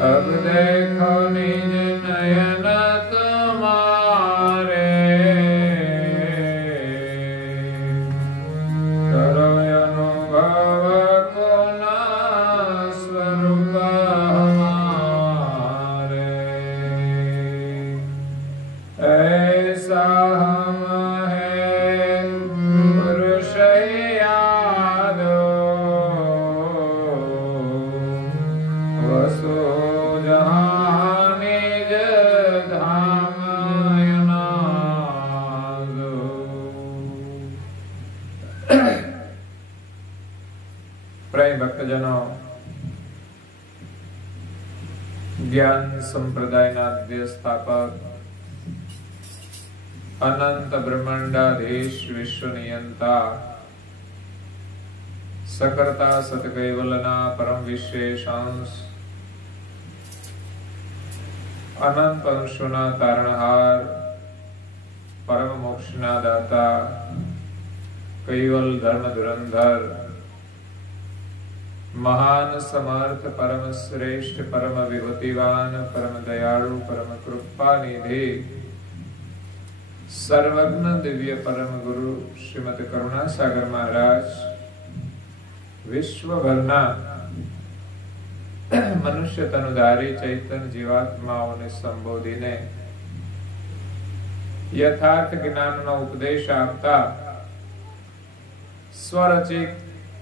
अब देखो निज नयन तुम्हारे, करो अनुभव को ना स्वरूप हमारे। ऐसा हम है पुरुष याद वसु ભક્તજનો, જ્ઞાન સંપ્રદાયના આદ્ય સ્થાપક, અનંત બ્રહ્માંડાધીશ, વિશ્વ નિયંતા, સકર્તા સતકૈવલના પરમ વિશેષાંશ, અનંત અંશોના તારણહાર, પરમ મોક્ષના દાતા, કૈવલ ધર્મ ધુરંધર, महान समर्थ, परम श्रेष्ठ, परम विभूतिवान, परम दयालु, परम कृपा निधि, सर्वज्ञ दिव्य परम गुरु श्रीमद करुणा सागर महाराज विश्वभરના મનુષ્ય તનુધારી ચૈતન્ય જીવાત્માઓને સંબોધીને યથાર્થ જ્ઞાનનો ઉપદેશ આપતા સ્વરચિત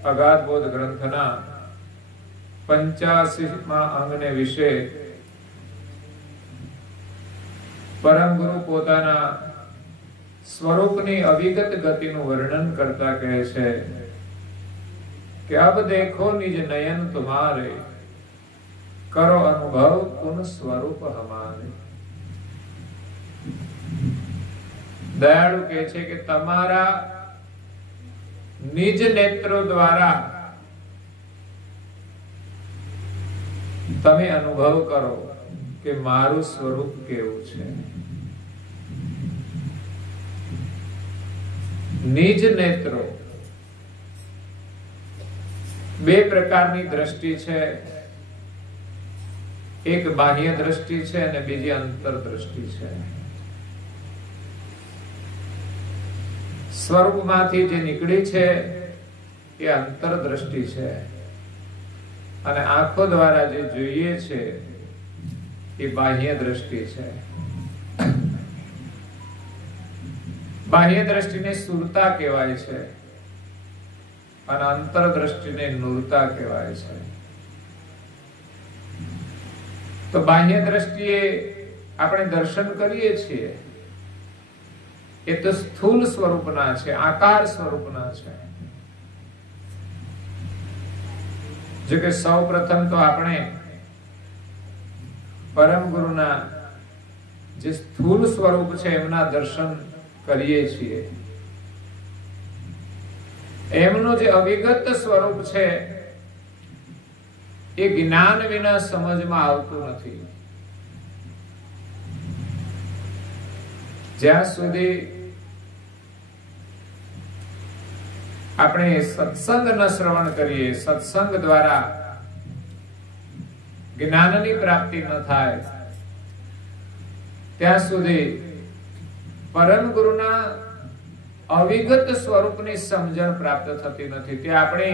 અગાધ બોધ ગ્રંથના 85મા અંગને વિશે પરમ ગુરુ પોતાના સ્વરૂપની અવિગત ગતિનું વર્ણન કરતા કહે છે કે અબ દેખો નિજ નયન તુમારે, કરો અનુભવ કુન સ્વરૂપ હમારે। દયાળુ કહે છે કે તમારા નિજ નેત્રો દ્વારા તમે અનુભવ કરો કે મારું સ્વરૂપ કેવું છે। નિજ નેત્રો, બે પ્રકારની દ્રષ્ટિ છે, એક બાહ્ય દ્રષ્ટિ છે અને બીજી અંતર દ્રષ્ટિ છે। સ્વરૂપમાંથી જે નીકળી છે એ અંતર દ્રષ્ટિ છે અને આંખો દ્વારા જે જોઈએ છે એ બાહ્ય દ્રષ્ટિ છે। બાહ્ય દ્રષ્ટિને સુરતા કહેવાય છે અને અંતર દ્રષ્ટિને નૂરતા કહેવાય છે। તો બાહ્ય દ્રષ્ટિએ આપણે દર્શન કરીએ છીએ એ તો સ્થૂલ સ્વરૂપના છે, આકાર સ્વરૂપના છે। જો કે સૌ પ્રથમ તો આપણે પરમ ગુરુના જે સ્થૂલ સ્વરૂપ છે એમના દર્શન કરીએ છીએ। એમનું જે અવિગત સ્વરૂપ છે એ જ્ઞાન વિના સમજમાં આવતું નથી। જ્યાં સુધી આપણે સત્સંગ ન શ્રવણ કરીએ, સત્સંગ દ્વારા જ્ઞાનની પ્રાપ્તિ ન થાય ત્યાં સુધી પરમ ગુરુના અવિગત સ્વરૂપની સમજણ પ્રાપ્ત થતી નથી, તે આપણે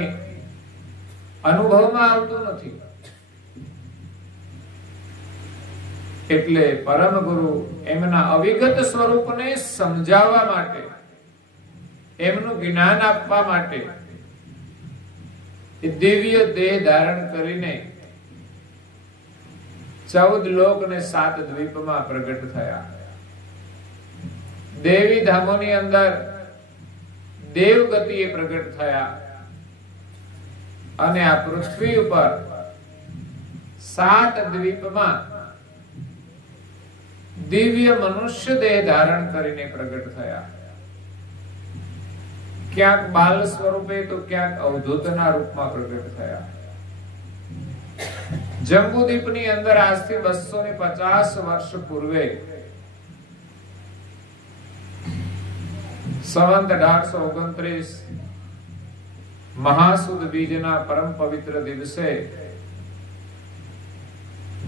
અનુભવમાં આવતું નથી। એટલે પરમ ગુરુ એમના અવિગત સ્વરૂપને સમજાવવા માટે, એમનું જ્ઞાન આપવા માટે એ દિવ્ય દેહ ધારણ કરીને 14 લોક ને 7 દ્વીપમાં પ્રગટ થયા। દેવી ધામોની અંદર દેવ ગતિએ પ્રગટ થયા અને આ પૃથ્વી ઉપર 7 દ્વીપમાં દિવ્ય મનુષ્ય દેહ ધારણ કરીને પ્રગટ થયા। ક્યાંક બાલ સ્વરૂપે તો ક્યાંક અવધૂતના રૂપમાં પ્રગટ થયા. જંબુદીપની અંદર આજથી 250 વર્ષ પૂર્વે સંવત 1829 મહાસુદ બીજના પરમ પવિત્ર દિવસે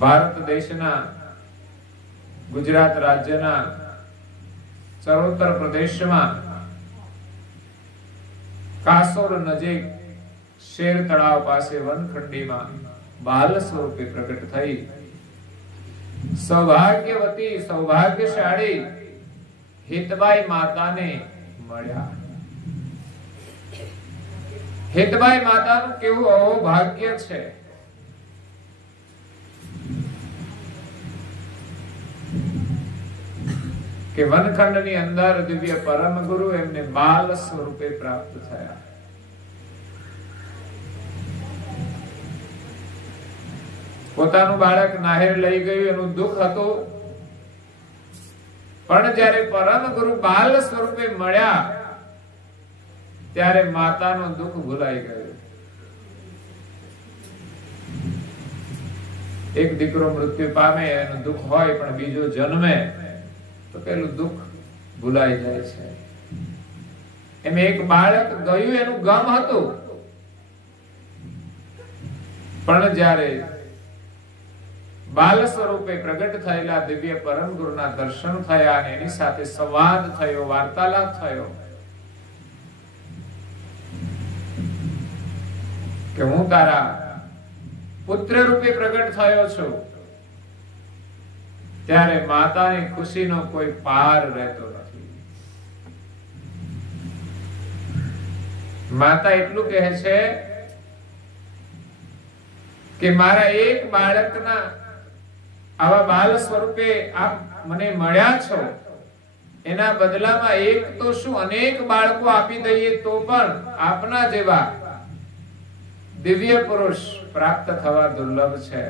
ભારત દેશના ગુજરાત રાજ્યના ચરોતર પ્રદેશમાં કાસોર નજીક શેર તળાવ પાસે વનખંડીમાં બાલ સ્વરૂપે પ્રગટ થઈ સૌભાગ્યવતી સૌભાગ્યશાળી હિતબાઈ માતાને મળ્યા. હિતબાઈ માતાનું કેવું અહોભાગ્ય છે. કે વનખંડની અંદર દિવ્ય પરમ ગુરુ એમને બાલ સ્વરૂપે પ્રાપ્ત થયા. પોતાનું બાળક નાહેર લઈ ગયું એનું દુઃખ હતું, પણ જ્યારે પરમ ગુરુ બાલ સ્વરૂપે મળ્યા ત્યારે માતાનું દુઃખ ભૂલાઈ ગયું. એક દીકરો મૃત્યુ પામે એનું દુઃખ હોય, પણ બીજો જન્મે તો પેલું દુઃખ ભૂલાઈ જાય છે. એમ એક બાળક ગયું એનું ગમ હતું, પણ જ્યારે બાલ સ્વરૂપે પ્રગટ થયેલા દિવ્ય પરમ ગુરુના દર્શન થયા અને એની સાથે સંવાદ થયો, વાર્તાલાપ થયો કે હું તારા પુત્ર રૂપે પ્રગટ થયો છું, ત્યારે માતાની ખુશીનો કોઈ પાર રહેતો નથી. માતા એટલું કહે છે કે મારા એક બાળકના આવા બાલ સ્વરૂપે આપ મને મળ્યા છો, એના બદલામાં એક તો શું અનેક બાળકો આપી દઈએ તો પણ આપના જેવા દિવ્ય પુરુષ પ્રાપ્ત થવા દુર્લભ છે.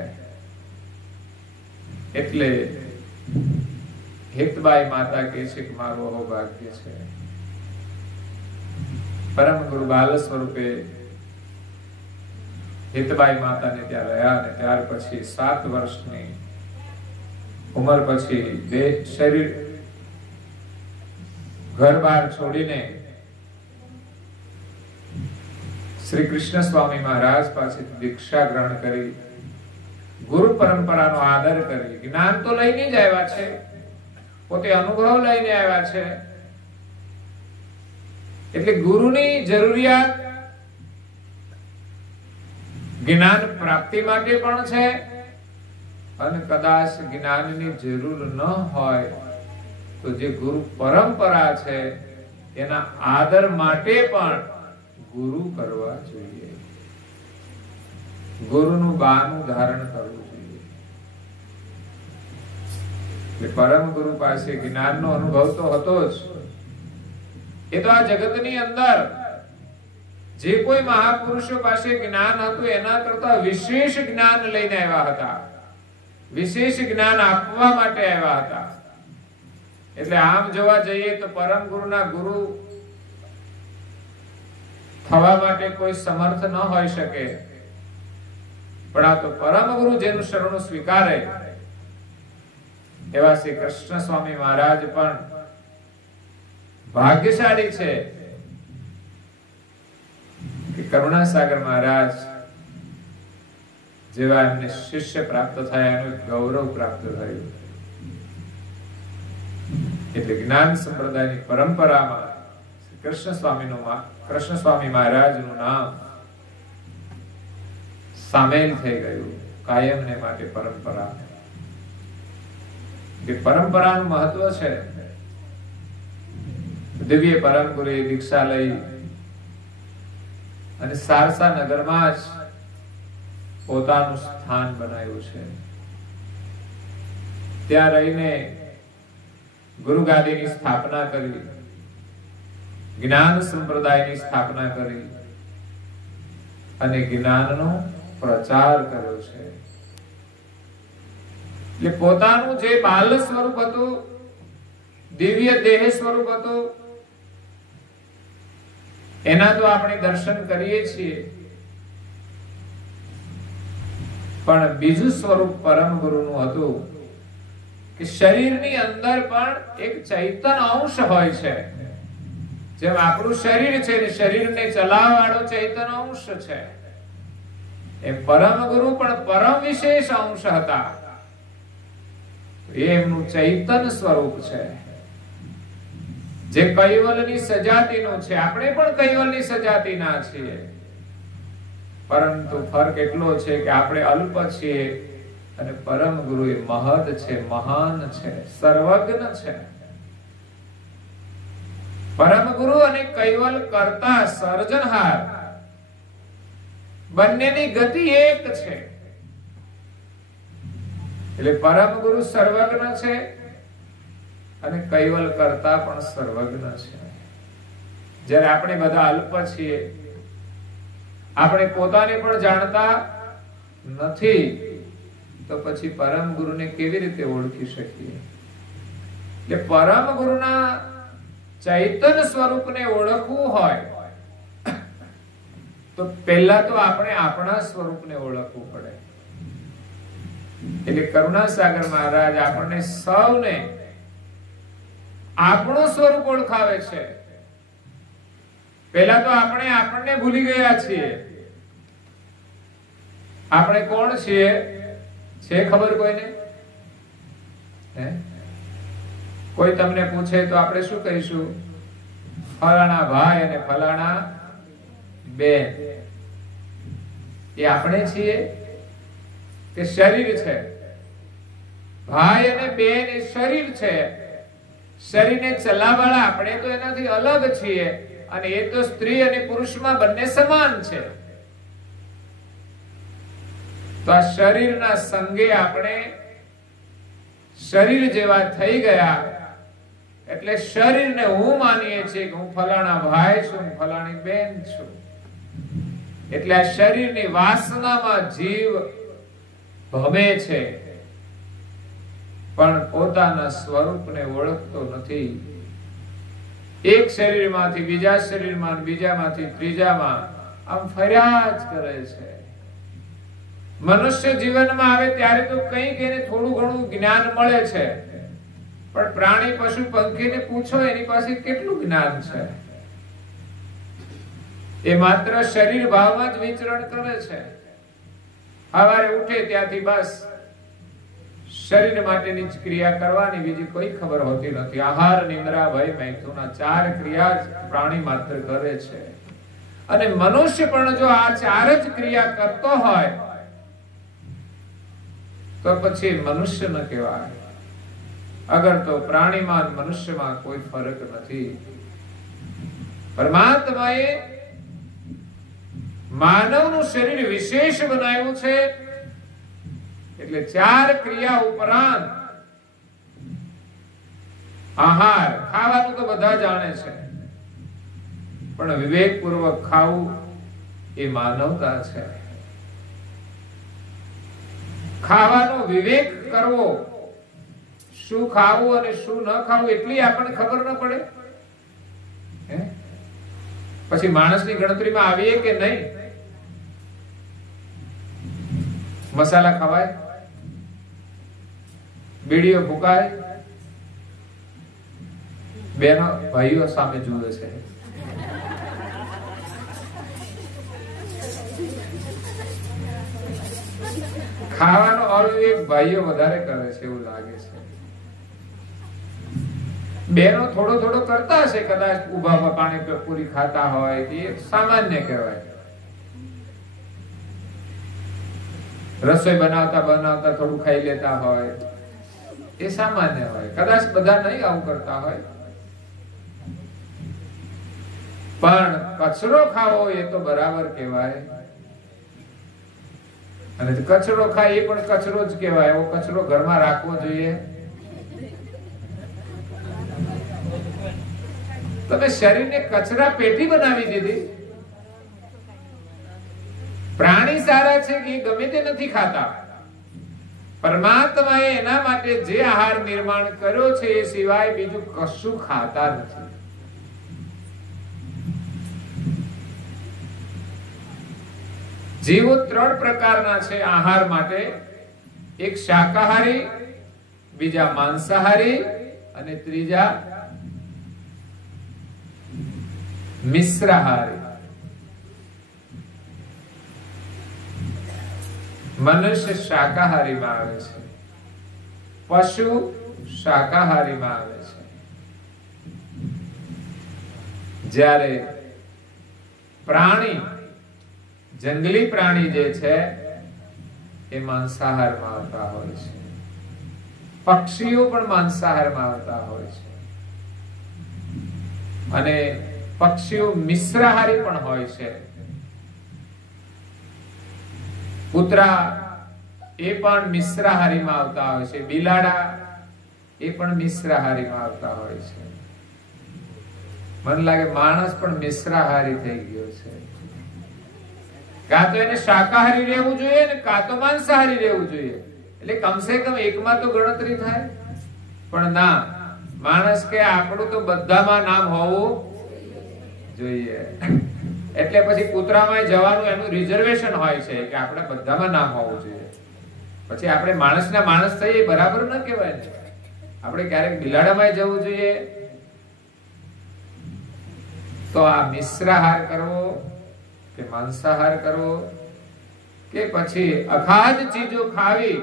એટલે હિતબાઈ માતા કહે છે કે મારું અહોભાગ્ય છે. પરમ ગુરુ બાલ સ્વરૂપે હિતબાઈ માતાને ત્યાં રહ્યા અને ત્યાર પછી 7 વર્ષની ઉંમર પછી બે શરીર ઘર બહાર છોડીને શ્રી કૃષ્ણ સ્વામી મહારાજ પાસેથી દીક્ષા ગ્રહણ કરી, ગુરુ પરંપરાનો આદર કરી. જ્ઞાન તો લઈને જ આવ્યા છે, પોતે અનુભવ લઈને આવ્યા છે, એટલે ગુરુની જરૂરિયાત જ્ઞાન પ્રાપ્તિ માટે પણ છે, અને કદાચ જ્ઞાનની જરૂર ન હોય તો જે ગુરુ પરંપરા છે એના આદર માટે પણ ગુરુ કરવા જોઈએ, ગુરુનું બાનું ધારણ કરવું જોઈએ. એટલે પરમ ગુરુ પાસે જ્ઞાનનો અનુભવ તો હતો જ. એ તો આ જગતની અંદર જે કોઈ મહાપુરુષો પાસે જ્ઞાન હતું એના કરતા વિશેષ જ્ઞાન લઈને આવ્યા હતા, વિશેષ જ્ઞાન આપવા માટે આવ્યા હતા. એટલે આમ જોવા જઈએ તો પરમ ગુરુના ગુરુ થવા માટે કોઈ સમર્થ ન હોઈ શકે, પણ આ તો પરમ ગુરુ જેનું શરણું સ્વીકારે એવા શ્રી કૃષ્ણ સ્વામી મહારાજ પણ ભાગ્યશાળી છે કે કરુણાસાગર મહારાજ જેવા એમને શિષ્ય પ્રાપ્ત થયા, એનું ગૌરવ પ્રાપ્ત થયું. એટલે જ્ઞાન સંપ્રદાયની પરંપરામાં કૃષ્ણ સ્વામી મહારાજનું નામ સામેલ થઈ ગયું કાયમને માટે. પરંપરા કે પરંપરાનું મહત્વ છે. દિવ્ય પરમ ગુરુએ દીક્ષા લઈ અને સારસા નગરમાં જ પોતાનું સ્થાન બનાવ્યું છે. ત્યાં રહીને ગુરુ ગાદીની સ્થાપના કરી, જ્ઞાન સંપ્રદાયની સ્થાપના કરી અને જ્ઞાનનો પ્રચાર કર્યો છે. એટલે પોતાનું જે બાલ સ્વરૂપ હતું, દિવ્ય દેહ સ્વરૂપ હતું, એના તો આપણે દર્શન કરીએ છીએ, પણ બીજું સ્વરૂપ પરમ ગુરુનું હતું કે શરીરની અંદર પણ એક ચૈતન અંશ હોય છે. જેમ આપણું શરીર છે, શરીરને ચલાવવાળો ચૈતન અંશ છે, એમ પરમ ગુરુ પણ પરમ વિશેષ અંશ હતા. એમનું ચૈતન સ્વરૂપ છે, જે કૈવલ્યની સજાતિનું છે. આપણે પણ કૈવલ્યની સજાતિના છીએ, પરંતુ ફરક એટલો છે કે આપણે અલ્પ છીએ અને પરમ ગુરુ એ મહદ છે, મહાન છે, સર્વજ્ઞ છે. પરમ ગુરુ અને કૈવલ કરતા સર્જનહાર બંનેની ગતિ એક છે. એટલે પરમ ગુરુ સર્વજ્ઞ છે અને કૈવલ કરતા પણ સર્વજ્ઞ છે. જ્યારે આપણે બધા અલ્પ છીએ, આપણે પોતાને પણ જાણતા નથી, તો પછી પરમ ગુરુને કેવી રીતે ઓળખી શકીએ? એટલે પરમ ગુરુના ચૈતન સ્વરૂપને ઓળખવું હોય તો પહેલા તો આપણે આપણા સ્વરૂપને ઓળખવું પડે. એટલે કરુણાસાગર મહારાજ આપણને સૌને આપણું સ્વરૂપ ઓળખાવે છે. પહેલા તો આપણે આપણને ભૂલી ગયા છીએ. આપણે કોણ છીએ છે ખબર કોઈને? કોઈ તમને પૂછે તો આપણે શું કહીશું? ફલાણા ભાઈ અને ફલાણા બેન. એ આપણે છીએ કે શરીર છે? ભાઈ અને બેન એ શરીર છે. શરીરને ચલાવવાળા આપણે તો એનાથી અલગ છીએ, અને એ તો સ્ત્રી અને પુરુષમાં બંને સમાન છે. તો આ શરીરના સંગે આપણે શરીર જેવા થઈ ગયા. એટલે શરીરને હું માનીએ છીએ કે હું ફલાણા ભાઈ છું, હું ફલાણી બેન છું. એટલે આ શરીરની વાસનામાં જીવ ભમે છે, પણ પોતાના સ્વરૂપને ઓળખતો નથી. એક શરીરમાંથી બીજા શરીરમાં, બીજામાંથી ત્રીજામાં આમ ફર્યા જ કરે છે. મનુષ્ય જીવનમાં આવે ત્યારે તો કંઈક એને થોડું ઘણું જ્ઞાન મળે છે, પણ પ્રાણી પશુ પંખીને પૂછો એની પાસે કેટલું જ્ઞાન છે? એ માત્ર શરીર ભાવમાં જ વિચરણ કરે છે. સવારે ઉઠે ત્યાંથી બસ શરીર માટેની જ ક્રિયા કરવાની, બીજી કોઈ ખબર હોતી નથી. આહાર, નિદ્રા, ભય, મૈથુન આ 4 ક્રિયા જ પ્રાણી માત્ર કરે છે. અને મનુષ્ય પણ જો આ 4 જ ક્રિયા કરતો હોય તો પછી મનુષ્ય ન કહેવાય. અગર તો પ્રાણીમાં મનુષ્યમાં કોઈ ફરક નથી. પરમાત્માએ માનવનું શરીર વિશેષ બનાવ્યું છે. એટલે 4 ક્રિયા ઉપરાંત આહાર ખાવાનું તો બધા જાણે છે, પણ વિવેકપૂર્વક ખાવું એ માનવતા છે. ખાવાનો વિવેક કરવો, શું ખાવું અને શું ન ખાવું એટલી આપણને ખબર ન પડે. પછી માણસની ગણતરીમાં આવીએ કે નહીં? મસાલા ખવાય, બીડીઓ ફૂંકાય, બેનો ભાઈઓ સામે જુએ છે. ખાવાનો અવિવેક ભાઈઓ વધારે કરે છે એવું લાગે છે. બેનો થોડો થોડો કરતા હશે, કદાચ ઉભા પાણી પૂરી ખાતા હોય, એ સામાન્ય કહેવાય. રસોઈ બનાવતા થોડું ખાઈ લેતા હોય, એ સામાન્ય હોય. કદાચ બધા નહીં આવું કરતા હોય, પણ કચરો ખાવો એ તો બરાબર કહેવાય. અને કચરો ખાય એ પણ કચરો જ કહેવાય. એવો કચરો ઘરમાં રાખવો જોઈએ? તમે શરીરને કચરા પેટી બનાવી દીધી. પ્રાણી સારા છે કે ગમે તે નથી ખાતા. પરમાત્માએ એના માટે જે આહાર નિર્માણ કર્યો છે એ સિવાય બીજું કશું ખાતા નથી. જીવો ત્રણ પ્રકારના છે આહાર માટે. એક શાકાહારી, બીજા માંસાહારી અને ત્રીજા મિશ્રાહારી. મનુષ્ય શાકાહારીમાં આવે છે, પશુ શાકાહારીમાં આવે છે, જ્યારે પ્રાણી, જંગલી પ્રાણી જે છે એ માંસાહારમાં આવતા હોય છે. પક્ષીઓ પણ માંસાહારમાં આવતા હોય છે અને પક્ષીઓ મિશ્રાહારી પણ હોય છે. કૂતરા એ પણ મિશ્રાહારીમાં આવતા હોય છે, બિલાડા એ પણ મિશ્રાહારીમાં આવતા હોય છે. મને લાગે માણસ પણ મિશ્રાહારી થઈ ગયો છે. કાં તો એને શાકાહારી રહેવું જોઈએ ને કાં તો માંસાહારી રહેવું જોઈએ. એટલે કમસે કમ એકમાં તો ગણતરી થાય. પણ ના, માણસ કે આપણું તો બધામાં નામ હોવું જોઈએ. એટલે પછી કૂતરામાં જવાનું એનું રિઝર્વેશન હોય છે કે આપણે બધામાં નામ હોવું જોઈએ. પછી આપણે માણસના માણસ થઈએ બરાબર ન કહેવાય ને. આપણે ક્યારેક બિલાડામાં જવું જોઈએ. તો આ મિશ્રાહાર કરવો કે માંસાહાર કરવો કે પછી અખાદ્ય ચીજો ખાવી,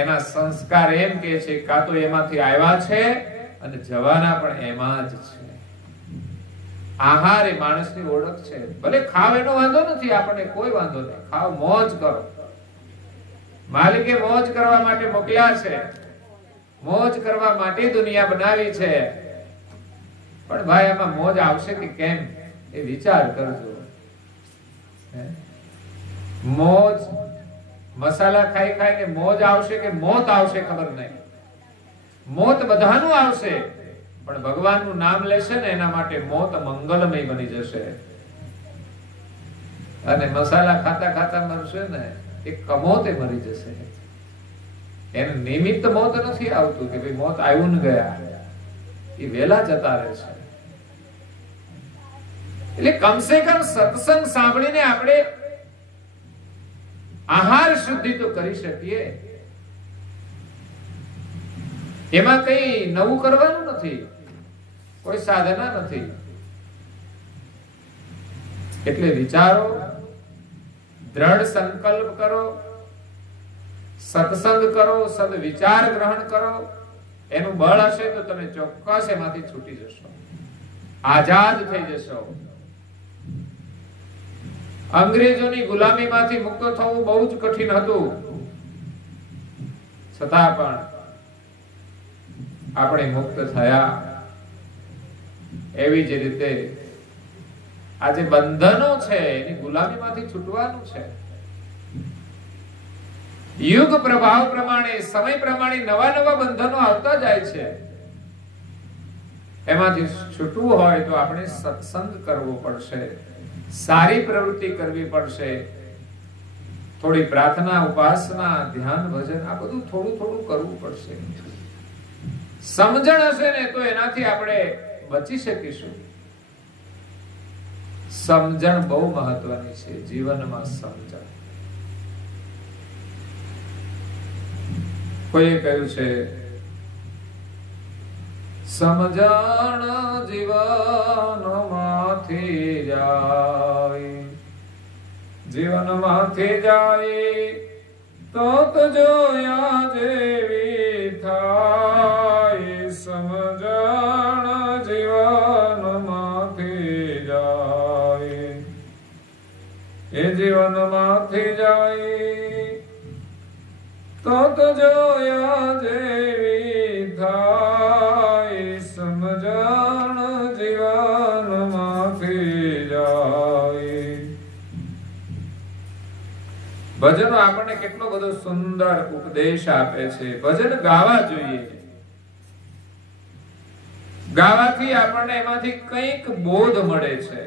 એના સંસ્કાર એમ કે છે કાં તો એમાંથી આવ્યા છે અને જવાના પણ એમાં જ છે. આહાર એ માણસની ઓળખ છે. ભલે ખાવ એનો વાંધો નથી, આપણને કોઈ વાંધો નહીં. ખાવ, મોજ કરો. માલિકે મોજ કરવા માટે મોકલ્યા છે, મોજ કરવા માટે દુનિયા બનાવી છે. પણ ભાઈ આમાં મોજ આવશે કે કેમ એ વિચાર કરજો. મોજ મસાલા ખાઈ ખાઈને મોજ આવશે કે મોત આવશે ખબર નહીં. મોત બધાનું આવશે, પણ ભગવાનનું નામ લેશે ને એના માટે મોત મંગલમય બની જશે. અને મસાલા ખાતા ખાતા મરશે ને એ કમોતે મરી જશે. એનું નિમિત્ત મોત નથી આવતું કે ભાઈ મોત આવ્યું ને ગયા, એ વેલા જતા રહે છે. એટલે કમસે કમ સત્સંગ સાંભળીને આપણે આહાર શુદ્ધિ તો કરી શકીએ. એમાં કઈ નવું કરવાનું નથી, કોઈ સાધના નથી. એટલે વિચારો, દ્રઢ સંકલ્પ કરો, સત્સંગ કરો, સદવિચાર ગ્રહણ કરો. એનું બળ હશે તો તમે ચોક્કસ એમાંથી છૂટી જશો, આઝાદ થઈ જશો. અંગ્રેજોની ગુલામીમાંથી મુક્ત થવું બહુ જ કઠિન હતું, છતાં પણ આપણે મુક્ત થયા. એવી જ રીતે આજે બંધનો છે એની ગુલામીમાંથી છૂટવાનું છે. યુગ પ્રભાવ પ્રમાણે, સમય પ્રમાણે નવા નવા બંધનો આવતા જાય છે. એમાંથી છૂટવું હોય તો આપણે સત્સંગ કરવો પડશે, સારી પ્રવૃત્તિ કરવી પડશે, થોડી પ્રાર્થના, ઉપાસના, ધ્યાન, ભજન, આ બધું થોડું થોડું કરવું પડશે. સમજણ હશે ને તો એનાથી આપણે બચી શકીશું. સમજણ બહુ મહત્વની છે જીવનમાં. સમજણ, કોઈએ કહ્યું છે સમજણ જીવનમાંથી જાય, જીવનમાંથી જાય તો જોયા જેવી થાય. સમજણ જીવનમાંથી જાય, એ જીવનમાંથી જાય તો જોયા જેવી થાય. સમજણ જીવનમાંથી જાય. ભજનો આપણને કેટલો બધો સુંદર ઉપદેશ આપે છે. ભજન ગાવા જોઈએ. ગાવાથી આપણને એમાંથી કંઈક બોધ મળે છે.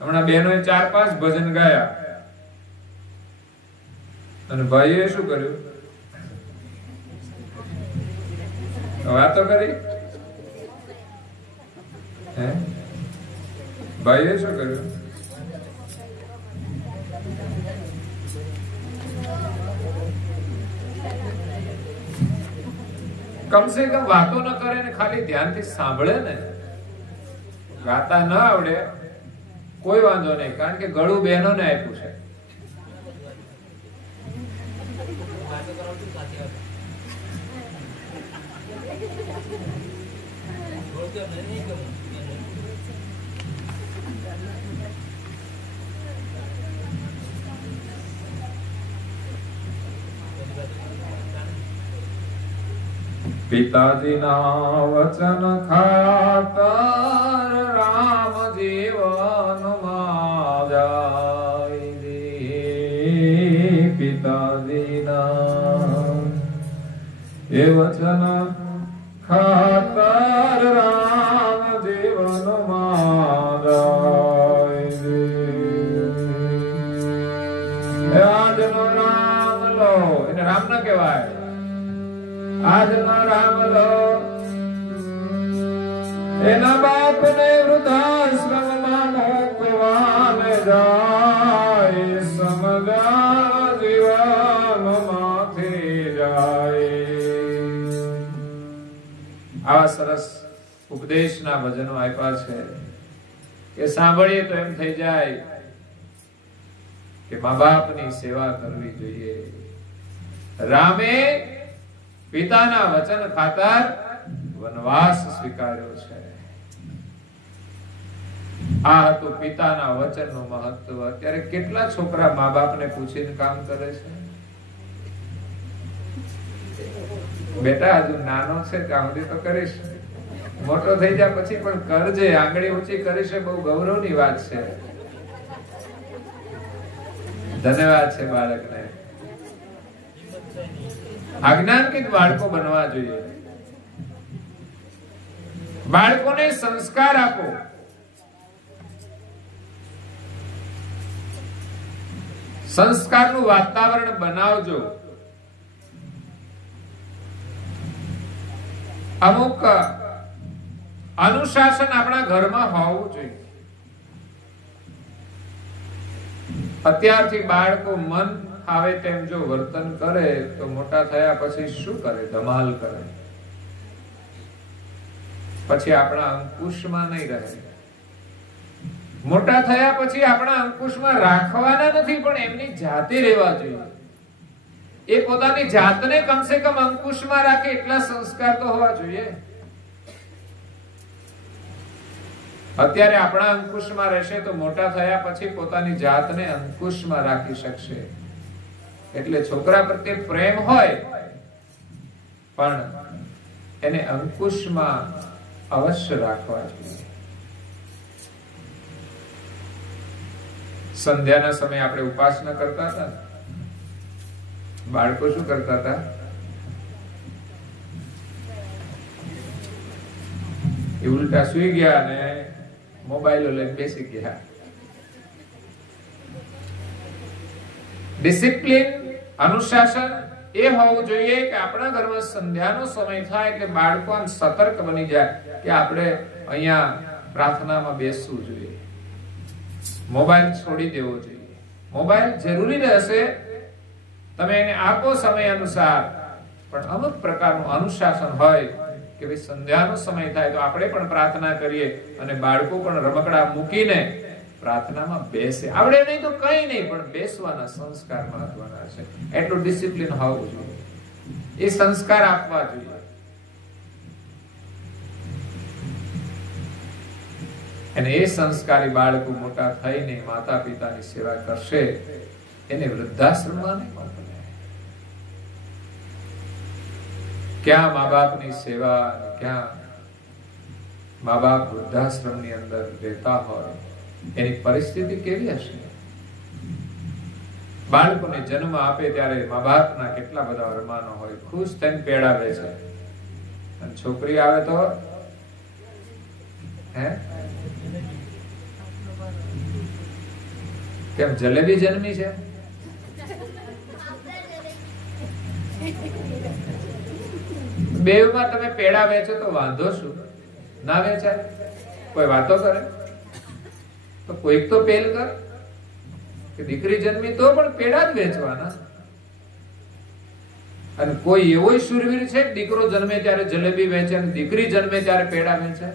હમણાં બહેનોએ 4-5 ભજન ગાયા અને ભાઈએ શું કર્યું? વાતો કરી. ભાઈએ શું કર્યું? કમ સે કમ વાતો ન કરે ને ખાલી ધ્યાનથી સાંભળે ને, ગાતા ન આવડે કોઈ વાંધો નહીં, કારણ કે ગળું બહેનોને આપ્યું છે. પિતાજીના વચન ખાતર રામ જીવનમાં જાય રે. પિતાજીના એ વચન ખાતર રામ જીવનમાં જાય રે. આજનો રામ લો, એને રામ ન કહેવાય, આજનો રામ લો. એના બાપને વૃદ્ધાશ્રમમાં મોકલવાને જાય, સમજાણ જીવનમાંથી જાય. આવા સરસ ઉપદેશના ભજનો આપ્યા છે કે સાંભળીએ તો એમ થઈ જાય કે મા બાપની સેવા કરવી જોઈએ. રામે પિતાના વચન ખાતર વનવાસ સ્વીકાર્યો છે. આ હતું પિતાના વચનનું મહત્વ. અત્યારે કેટલા છોકરા મા બાપને પૂછીને કામ કરે છે? બેટા હજુ નાનો છે ત્યાં સુધી તો કરીશ, મોટો થઈ જાય પછી પણ કરજે, આંગળી ઊંચી કરીશ, બહુ ગૌરવની વાત છે. ધન્યવાદ છે બાળકને. આજ્ઞાંકિત બાળકો બનવા જોઈએ. બાળકોને સંસ્કાર આપો. સંસ્કારનું વાતાવરણ બનાવજો. અમુક અનુશાસન આપણા ઘરમાં હોવું જોઈએ. અત્યારથી બાળકો મન આવે તેમ જો વર્તન કરે તો મોટા થયા પછી શું કરે? ધમાલ કરે. પછી આપણા અંકુશમાં નહીં રહે. મોટા થયા પછી આપણા અંકુશમાં રાખવાના નથી, પણ એમની જાતે રહેવા જોઈએ. એ પોતાની જાતને કમસે કમ અંકુશમાં રાખે એટલા સંસ્કાર તો હોવા જોઈએ. અત્યારે આપણા અંકુશમાં રહેશે તો મોટા થયા પછી પોતાની જાતને અંકુશમાં રાખી શકશે. એટલે છોકરા પ્રત્યે પ્રેમ હોય પણ એને અંકુશમાં અવશ્ય રાખવા જોઈએ. સંધ્યાના સમયે આપણે ઉપાસના કરતા હતા. બાળકો શું કરતા હતા? એ ઉલટા સુઈ ગયા અને મોબાઈલો લઈને બેસી ગયા. ડિસિપ્લિન, અનુશાસન એ હોવું જોઈએ કે આપણા ઘરમાં સંધ્યાનો સમય થાય એટલે બાળકો આમ સતર્ક બની જાય કે આપણે અહીંયા પ્રાર્થનામાં બેસવું જોઈએ. મોબાઈલ છોડી દેવો જોઈએ. મોબાઈલ જરૂરી રહેશે, તમે એને આપો સમય અનુસાર, પણ અમુક પ્રકારનું અનુશાસન હોય કે ભાઈ સંધ્યાનો સમય થાય તો આપણે પણ પ્રાર્થના કરીએ અને બાળકો પણ રમકડા મૂકીને પ્રાર્થનામાં બેસે. આવડે નહીં તો કઈ નહીં, પણ બેસવાના સંસ્કાર મહત્વના છે. એટલું ડિસિપ્લિન હોવું જોઈએ. એ સંસ્કાર આપવા જોઈએ. અને એ સંસ્કારી બાળકો મોટા થઈને માતા પિતાની સેવા કરશે. એને વૃદ્ધાશ્રમમાં નહીં મોકલે. ક્યાં મા બાપની સેવા, ક્યાં મા બાપ વૃદ્ધાશ્રમની અંદર રહેતા હોય, એની પરિસ્થિતિ કેવી હશે? બાળકોને જન્મ આપે ત્યારે મા બાપના કેટલા બધા અરમાનો હોય, ખુશ થઈને પેડાવે છે. અને છોકરી આવે તો કેમ જલેબી જન્મી છે? બેવમાં તમે પેડા વેચો તો વાંધો શું? ના વેચાય? કોઈ વાતો કરે તો કોઈક તો પહેલ કર કે દીકરી જન્મી તો પણ પેડા જ વેચવાના. અને કોઈ એવો શૂરવીર છે દીકરો જન્મે ત્યારે જલેબી વેચે અને દીકરી જન્મે ત્યારે પેડા વેચે?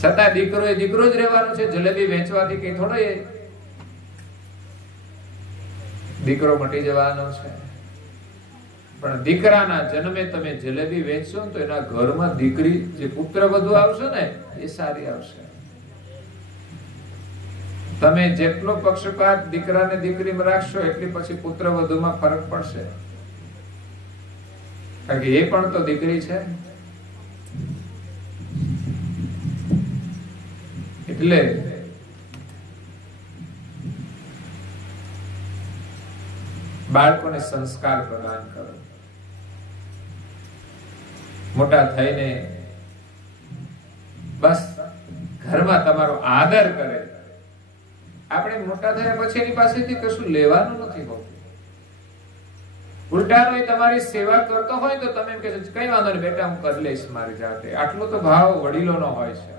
છતાં દીકરો એ દીકરો જ રહેવાનો છે. જલેબી વેચવાથી કઈ થોડો એ દીકરો મટી જવાનો છે. પણ દીકરાના જન્મે તમે જલેબી વેચશો તો એના ઘરમાં દીકરી જે પુત્ર વધુ આવશે ને એ સારી આવશે. તમે જેટલો પક્ષપાત દીકરાને દીકરીમાં રાખશો એટલી પછી પુત્ર વધુમાં ફરક પડશે. કારણ કે એ પણ તો દીકરી છે. એટલે બાળકોને સંસ્કાર પ્રદાન કરો. મોટા થઈને બસ ઘરમાં તમારો આદર કરે. આપણે મોટા થયા પછી એની પાસેથી કશું લેવાનું નથી હોતું. ઉલટાનો એ તમારી સેવા કરતો હોય તો તમે એમ કહેશો કઈ વાંધો નહીં બેટા, હું કરી લઈશ મારી જાતે. આટલો તો ભાવ વડીલોનો હોય છે.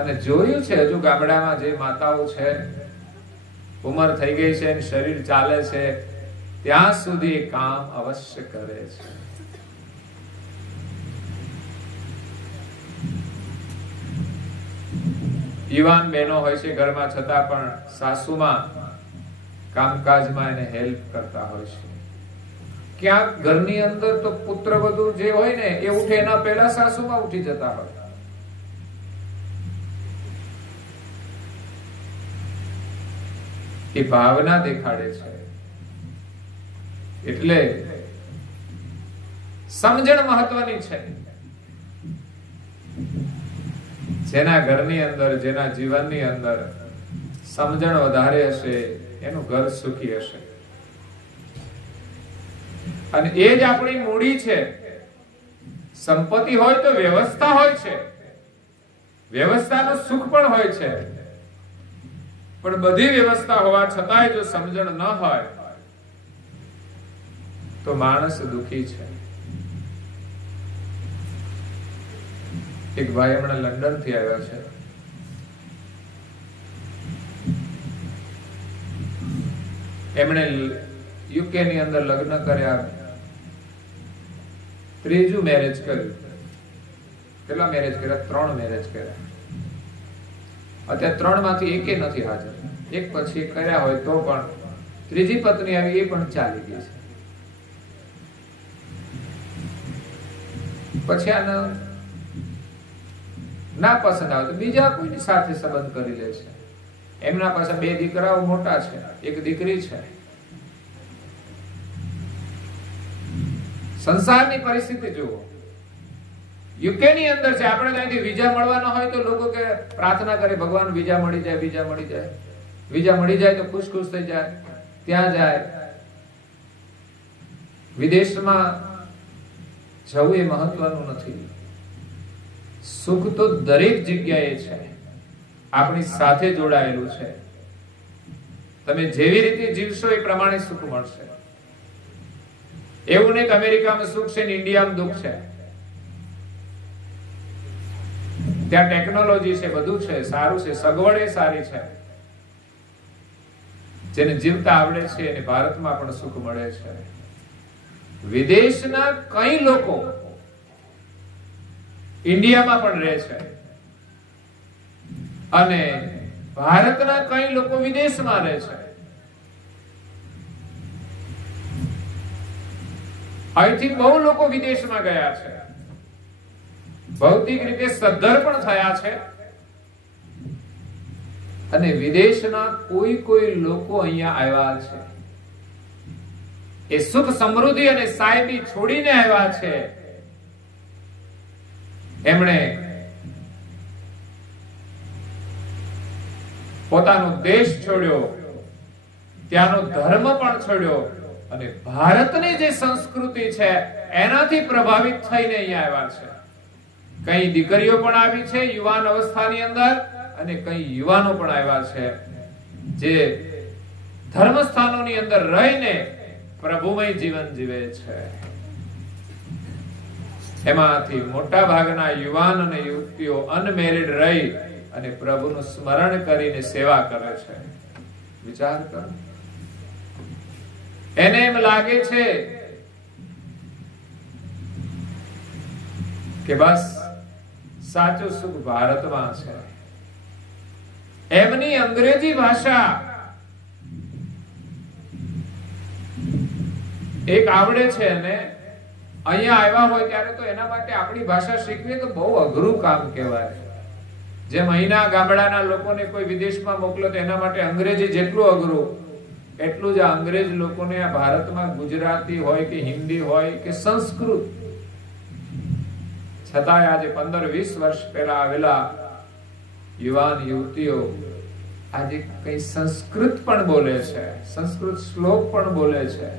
અને જોયું છે હજુ ગામડામાં જે માતાઓ છે, ઉંમર થઈ ગઈ છે, શરીર ચાલે છે, ત્યાં સુધી કામ અવશ્ય કરે છે. યુવાન બહેનો હોય છે ઘરમાં, છતાં પણ સાસુમાં કામકાજમાં એને હેલ્પ કરતા હોય છે. ક્યાંક ઘરની અંદર તો પુત્ર વધુ જે હોય ને એ ઉઠે એના પહેલા સાસુમાં ઉઠી જતા હોય. એ ભાવના દેખાડે છે. એટલે સમજણ મહત્વની છે. જેના ઘરની અંદર, જેના જીવનની અંદર સમજણ વધારે હશે એનું ઘર સુખી હશે. અને એ જ આપણી મૂડી છે. સંપત્તિ હોય તો વ્યવસ્થા હોય છે, વ્યવસ્થાનું સુખ પણ હોય છે. પણ બધી વ્યવસ્થા હોવા છતાંય જો સમજણ ન હોય તો માણસ દુખી છે. એક ભાઈ હમણાં લંડન થી આવ્યા છે. એમણે યુકે ની અંદર લગ્ન કર્યા, ત્રીજું મેરેજ કર્યું. કેટલા મેરેજ કર્યા? 3 મેરેજ કર્યા. અત્યારે 3 માંથી એકે નથી હાજર. એક પછી કર્યા હોય તો પણ ત્રીજી પત્ની આવી, એ પણ ચાલી ગઈ છે. પછી આને ના પસંદ આવે તો બીજા કોઈની સાથે સંબંધ કરી લે છે. એમના પાસે 2 દીકરાઓ મોટા છે, એક દીકરી છે. સંસારની પરિસ્થિતિ જુઓ. યુકે ની અંદર છે. આપણે ત્યાંથી વિઝા મળવાનો હોય તો લોકો કે પ્રાર્થના કરે ભગવાન વિઝા મળી જાય, વિઝા મળી જાય. વિઝા મળી જાય તો ખુશ ખુશ થઈ જાય, ત્યાં જાય. વિદેશમાં જવું એ મહત્વનું નથી. સુખ તો દરેક જગ્યાએ છે, આપણી સાથે જોડાયેલું છે. તમે જેવી રીતે જીવશો એ પ્રમાણે સુખ મળશે. એવું નહીં કે અમેરિકામાં સુખ છે ને ઇન્ડિયામાં દુઃખ છે. ત્યાં ટેકનોલોજી છે, બધું છે, સારું છે, સગવડ એ સારી છે. જેને જીવતા આવડે છે એને ભારતમાં પણ સુખ મળે છે. વિદેશના કઈ લોકો ઇન્ડિયામાં પણ રહે છે અને ભારતના કઈ લોકો વિદેશમાં રહે છે. અહીંથી બહુ લોકો વિદેશમાં ગયા છે, ભૌતિક રીતે સદ્ધર પણ થયા છે. અને વિદેશના કોઈ લોકો અહીંયા આવ્યા છે. એ સુખ સમૃદ્ધિ અને સાહેબી છોડીને આવ્યા છે. એમણે પોતાનો દેશ છોડ્યો, ત્યાંનો ધર્મ પણ છોડ્યો અને ભારતની જે સંસ્કૃતિ છે એનાથી પ્રભાવિત થઈને અહીંયા આવ્યા છે. કઈ દીકરીઓ પણ આવી છે યુવાન અવસ્થાની અંદર અને કઈ યુવાનો પણ આવ્યા છે જે ધર્મ સ્થાનોની અંદર રહીને પ્રભુમય જીવન જીવે છે. એમાંથી મોટા ભાગના યુવાન અને યુવતીઓ અનમેરિડ રહી અને પ્રભુનું સ્મરણ કરીને સેવા કરે છે. વિચાર કરો. એને એમ લાગે છે કે બસ સાચું સુખ ભારતમાં છે. એમની અંગ્રેજી ભાષા એક આવડે છે અને અહીંયા આવ્યા હોય ત્યારે તો એના માટે આપણી ભાષા શીખવી તો બહુ અઘરું કામ કહેવાય. જેમ અહીંના ગામડાના લોકોને કોઈ વિદેશમાં મોકલો તો એના માટે અંગ્રેજી જેટલું અઘરું, એટલું જ આ અંગ્રેજ લોકોને આ ભારતમાં ગુજરાતી હોય કે હિન્દી હોય કે સંસ્કૃત, છતાંય આજે 15-20 વર્ષ પહેલા આવેલા યુવાન યુવતીઓ આજે કઈ સંસ્કૃત પણ બોલે છે, સંસ્કૃત શ્લોક પણ બોલે છે.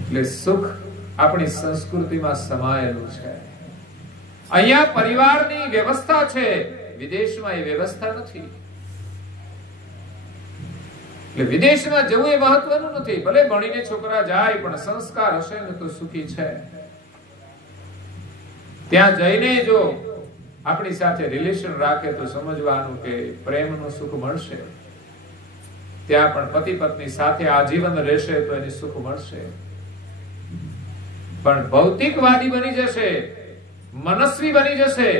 એટલે સુખ આપણી સંસ્કૃતિમાં સમાયેલું છે. અહીંયા પરિવારની વ્યવસ્થા છે, વિદેશમાં એ વ્યવસ્થા નથી. એટલે વિદેશમાં જવું એ મહત્વનું નથી. ભલે ભણીને છોકરા જાય પણ સંસ્કાર હશે ને તો સુખી છે. ત્યાં જઈને જો આપણી સાથે રિલેશન રાખે તો સમજવાનું કે પ્રેમનું સુખ મળશે. ત્યાં પણ પતિ પત્ની સાથે આજીવન રહેશે તો એને સુખ મળશે. પણ ભૌતિકવાદી બની જશે, મનસ્વી બની જશે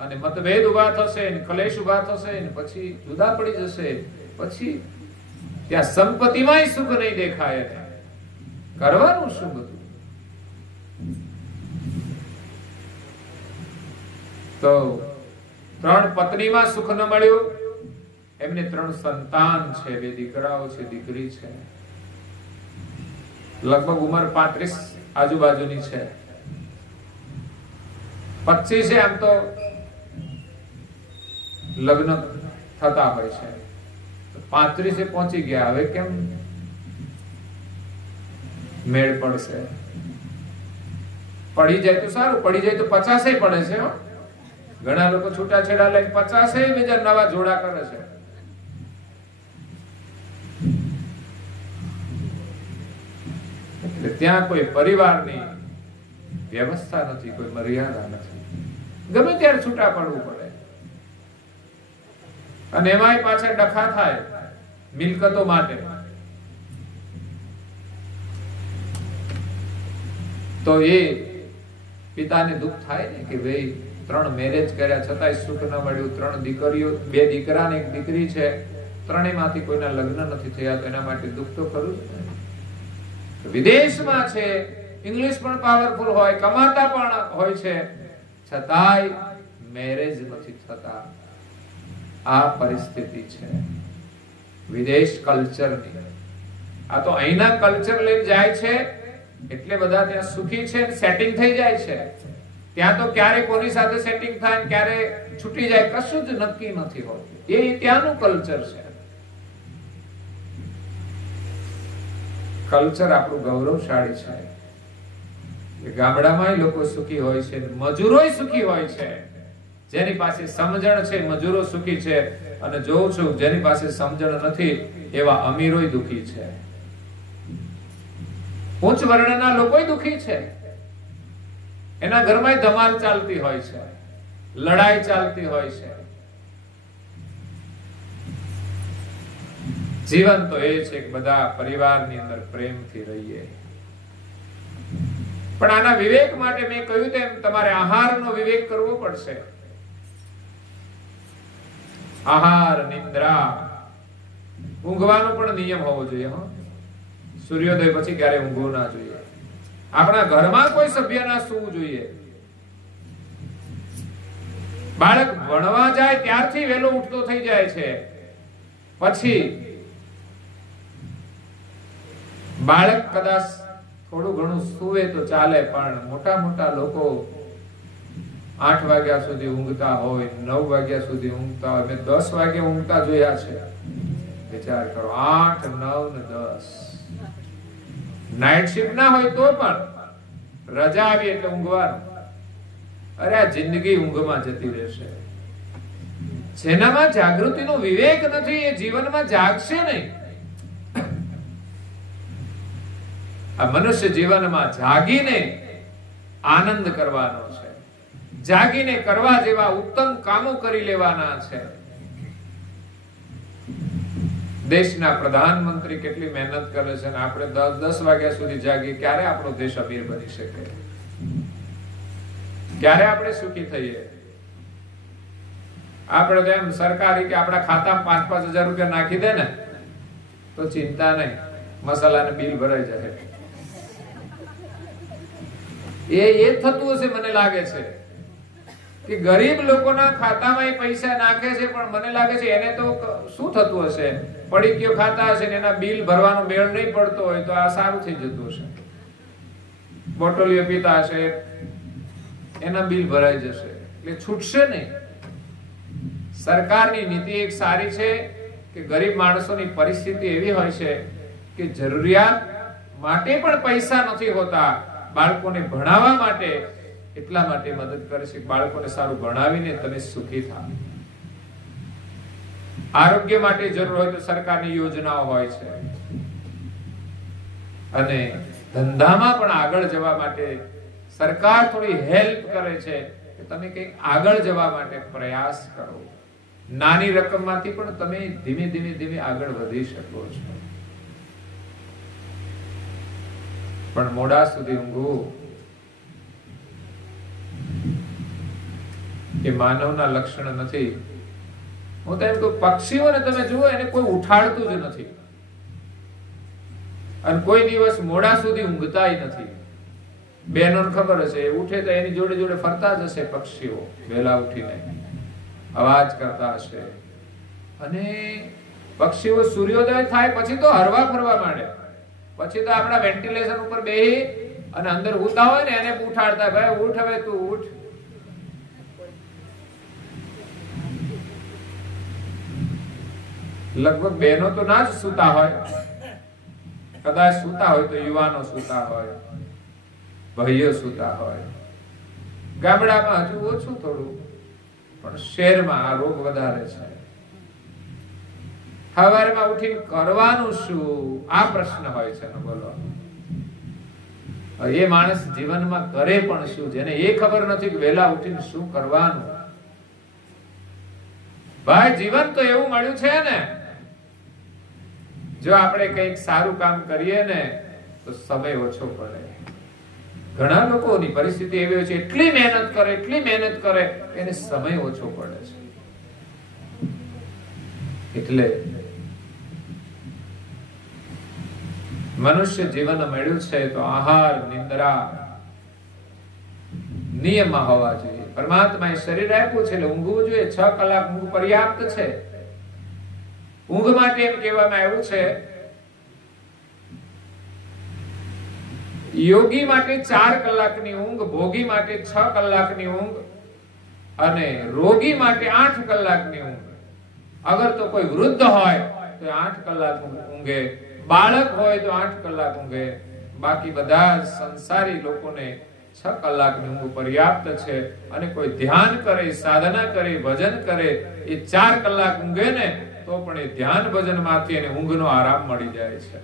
અને મતભેદ ઉભા થશે, કલેશ ઉભા થશે, પછી જુદા પડી જશે, પછી ત્યાં સંપત્તિમાંય સુખ નહીં દેખાય. કરવાનું શું બધું? તો 3 પત્નીમાં સુખ ન મળ્યું. એમને 3 સંતાન છે, 2 દીકરાઓ છે, દીકરી છે. લગભગ ઉંમર 35 આજુબાજુની છે. 25 આમ તો લગ્ન થતા હોય છે, 35 પહોંચી ગયા. હવે કેમ મેળ પડશે? પડી જાય તો સારું, પડી જાય તો 50 પડે છે. ઘણા લોકો છૂટાછેડા લઈને 50 બીજા નવા જોડા કરે છે. એટલે ત્યાં કોઈ પરિવારની વ્યવસ્થા નથી, કોઈ મર્યાદા નથી. ગમે ત્યારે છૂટા પડવું પડે. અને એમાંય પાછળ ડખા થાય મિલકતો માટે. તો એ પિતાને દુઃખ થાય ને કે ભાઈ 3 મેરેજ કર્યા છતાંય સુખ ન મળ્યું. 3 દીકરીઓ, 2 દીકરા ને 1 દીકરી છે, ત્રણેયમાંથી કોઈના લગ્ન નથી થયા, તો એના માટે દુઃખ તો ખરું જ ને. વિદેશમાં છે, ઇંગ્લિશ પણ પાવરફુલ હોય, કમાતા પણ હોય છે, છતાંય મેરેજ નથી થતા. આ પરિસ્થિતિ છે વિદેશ કલ્ચરની. આ તો અહીંના કલ્ચર લઈને જાય છે એટલે બધા ત્યાં સુખી છે, સેટિંગ થઈ જાય છે. ત્યાં તો ક્યારે કોની સાથે સેટિંગ થાય ને ક્યારે છૂટી જાય કશું જ નક્કી નથી હોતું. એ ત્યાંનું કલ્ચર છે. કલ્ચર આપણું ગૌરવશાળી છે. ગામડામાં લોકો સુખી હોય છે, મજૂરોય સુખી હોય છે. જેની પાસે સમજણ છે મજૂરો સુખી છે, અને જોઉં છું જેની પાસે સમજણ નથી એવા અમીરોય દુખી છે. ઉચ્ચ વર્ણના લોકોય દુખી છે. એના ઘરમાં ધમાલ ચાલતી હોય છે, લડાઈ ચાલતી હોય છે. જીવન તો એ છે કે બધા પરિવારની અંદર પ્રેમથી રહીએ. પણ આના વિવેક માટે મેં કહ્યું તેમ તમારે આહારનો વિવેક કરવો પડશે. આહાર, નિદ્રા, ઊંઘવાનો પણ નિયમ હોવો જોઈએ. સૂર્યોદય પછી ક્યારે ઊંઘવું ના જોઈએ. આપણા ઘરમાં કોઈ સભ્ય ના સૂવું જોઈએ. બાળક ભણવા જાય ત્યારથી વહેલો ઉઠતો થઈ જાય છે. પછી બાળક કદાચ થોડું ઘણું સૂવે તો ચાલે, પણ મોટા મોટા લોકો 8 વાગ્યા સુધી ઊંઘતા હોય, 9 વાગ્યા સુધી ઊંઘતા હોય. મેં 10 વાગે ઊંઘતા જોયા છે. વિચાર કરો, 8, 9 ને 10. નાઇટ શિફ્ટ ના હોય તો પણ રજા આવી એટલે ઊંઘવાનું. અરે આ જિંદગી ઊંઘમાં જતી રહેશે. જેનામાં જાગૃતિનો વિવેક નથી એ જીવનમાં જાગશે નહીં. આ મનુષ્ય જીવનમાં જાગીને આનંદ કરવાનો છે, જાગીને કરવા જેવા ઉત્તમ કામો કરી લેવાના છે. દેશના પ્રધાનમંત્રી કેટલી મહેનત કરે છે અને આપણે 10 વાગ્યા સુધી જાગીએ. ક્યારે આપણો દેશ અમીર બની શકે? ક્યારે આપણે સુખી થઈએ? આપણે તો એમ સરકારી કે આપણા ખાતામાં 5,000 રૂપિયા નાખી દે ને તો ચિંતા નહીં, મસાલાને બિલ ભરાઈ જાય. એ થતું હશે મને લાગે છે કે ગરીબ લોકોના ખાતામાં એ પૈસા નાખે છે, પણ મને લાગે છે એને તો શું થતું હશે, પડીકીઓ ખાતા હશે ને એના બિલ ભરવાનો મેળ નહીં પડતો હોય તો આ સારું થઈ જતું હશે. બોટલીઓ પીતા હશે, એના બિલ ભરાઈ જશે, એટલે છૂટશે નહીં. સરકારની નીતિ એક સારી છે કે ગરીબ માણસોની પરિસ્થિતિ એવી હોય છે કે જરૂરિયાત માટે પણ પૈસા નથી હોતા, બાળકોને ભણાવવા માટે એટલા માટે મદદ કરે છે. બાળકોને સારું ભણાવીને તમે સુખી થાઓ. આરોગ્ય માટે જરૂર હોય તો સરકારની યોજનાઓ હોય છે, અને ધંધામાં પણ આગળ જવા માટે સરકાર થોડી હેલ્પ કરે છે કે તમે કંઈક આગળ જવા માટે પ્રયાસ કરો. નાની રકમમાંથી પણ તમે ધીમે ધીમે આગળ વધી શકો છો. પણ મોડા સુધી ઊંઘવું એ માનવના લક્ષણ નથી. હું તો એમ કહું, પક્ષીઓને તમે જુઓ, એને કોઈ ઉઠાડતું જ નથી અને કોઈ દિવસ મોડા સુધી ઊંઘતાય નથી. બહેનોને ખબર હશે, ઉઠે તો એની જોડે જોડે ફરતા જ હશે પક્ષીઓ, વહેલા ઉઠીને અવાજ કરતા હશે. અને પક્ષીઓ સૂર્યોદય થાય પછી તો હરવા ફરવા માંડે. પછી તો આપણા વેન્ટિલેશન ઉપર બેહી અને અંદર ઉતા હોય ને એને ઉઠાડતા, ભાઈ ઉઠ, હવે તું ઉઠ. લગભગ બહેનો તો ના જ સૂતા હોય, કદાચ સૂતા હોય તો યુવાનો સૂતા હોય, ભાઈઓ સૂતા હોય. ગામડામાં હજુ ઓછું થોડું, પણ શહેરમાં આ રોગ વધારે છે. સવારમાં ઉઠીને કરવાનું શું, આ પ્રશ્ન હોય છે. બોલો, એ માણસ જીવનમાં કરે પણ શું, જેને એ ખબર નથી કે વહેલા ઉઠીને શું કરવાનું. ભાઈ, જીવન તો એવું મળ્યું છે ને, જો આપણે કંઈક સારું કામ કરીએ ને તો સમય ઓછો પડે. ઘણા લોકોની પરિસ્થિતિ એવી હોય છે, એટલી મહેનત કરે એને સમય ઓછો પડે છે. એટલે મનુષ્ય જીવન મળ્યું છે તો આહાર, નિંદ્રા નિયમમાં હોવા જોઈએ. પરમાત્માએ શરીર આપ્યું છે એટલે ઊંઘવું જોઈએ. 6 કલાક ઊંઘ પર્યાપ્ત છે. ઊંઘ માટે એમ કહેવામાં આવ્યું છે, યોગી માટે 4 કલાકની ઊંઘ, ભોગી માટે 6 કલાકની ઊંઘ અને રોગી માટે 8 કલાકની ઊંઘ. અગર તો કોઈ વૃદ્ધ હોય તો 8 કલાક ઊંઘે, બાળક હોય તો 8 કલાક ઊંઘે. બાકી બધા સંસારી લોકોને 6 કલાકની ઊંઘ પર્યાપ્ત છે. અને કોઈ ધ્યાન કરે, સાધના કરે, ભજન કરે, એ 4 કલાક ઊંઘે ને તો પણ એ ધ્યાન ભજન માંથી એને ઊંઘનો આરામ મળી જાય છે.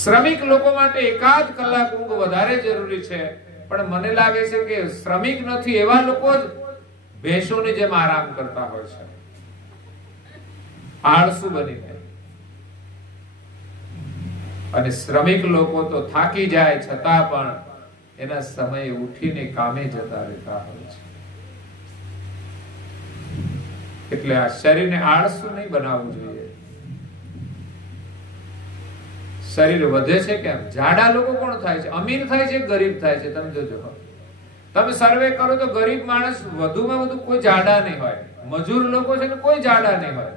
શ્રમિક લોકો માટે 1 કલાક ઊંઘ વધારે જરૂરી છે, પણ મને લાગે છે કે શ્રમિક નથી એવા લોકો જ ભેંસોની જેમ આરામ કરતા હોય છે, આળસુ બનીને. અને શ્રમિક લોકો તો થાકી જાય છતાં પણ એના સમયે ઉઠીને કામે જતા રહેતા હોય છે. એટલે આ શરીરને આળસુ નહીં બનાવવું જોઈએ. શરીર વધે છે કેમ? જાડા લોકો કોણ થાય છે? અમીર થાય છે, ગરીબ થાય છે? તમે જોજો, તમે સર્વે કરો તો ગરીબ માણસ વધુમાં વધુ કોઈ જાડા નહીં હોય. મજૂર લોકો છે ને કોઈ જાડા નહીં હોય.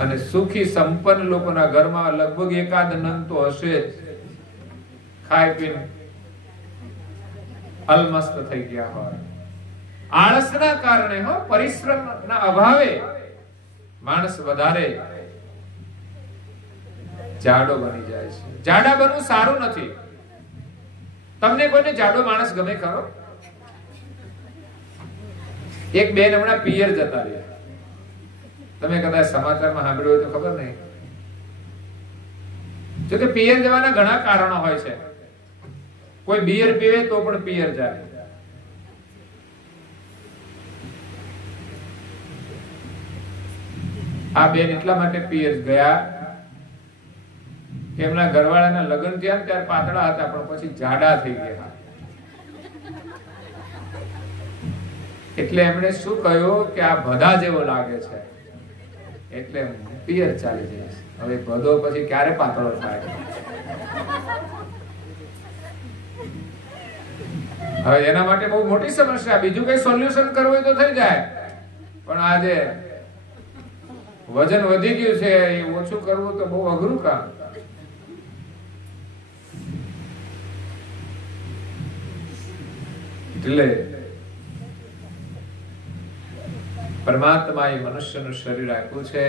અને સુખી સંપન્ન લોકોના ઘરમાં લગભગ એકાદ નંગ તો હશે જ. ખાઈ પીને અલમસ્ત થઈ ગયા હોય. આળસના કારણે, પરિશ્રમના અભાવે માણસ વધારે જાડો બની જાય છે. જાડા બનવું સારું નથી. તમને કોઈને જાડો માણસ ગમે ખરો? એક બેન હમણાં પિયર જતા રહ્યા, તમે કદાચ સમાચારમાં સાંભળ્યું હોય તો ખબર નહીં. જો કે પિયર જવાના ઘણા કારણો હોય છે. કોઈ બિયર પીવે તો પણ પિયર જાય. આ બેન એટલા માટે પિયર ગયા કે એમના ઘરવાળાના લગ્ન થયા ત્યારે પાતળા હતા, પણ પછી જાડા થઈ ગયા. એટલે એમણે શું કહ્યું કે આ ભદા જેવો લાગે છે, એટલે પિયર ચાલી જાય. હવે ભદો પછી ક્યારે પાતળો થાય? હવે એના માટે બહુ મોટી સમસ્યા. બીજું કઈ સોલ્યુશન કરવું હોય તો થઈ જાય, પણ આજે વજન વધી ગયું છે, એ ઓછું કરવું તો બહુ અઘરું કામ. એટલે પરમાત્માએ મનુષ્યનું શરીર આપ્યું છે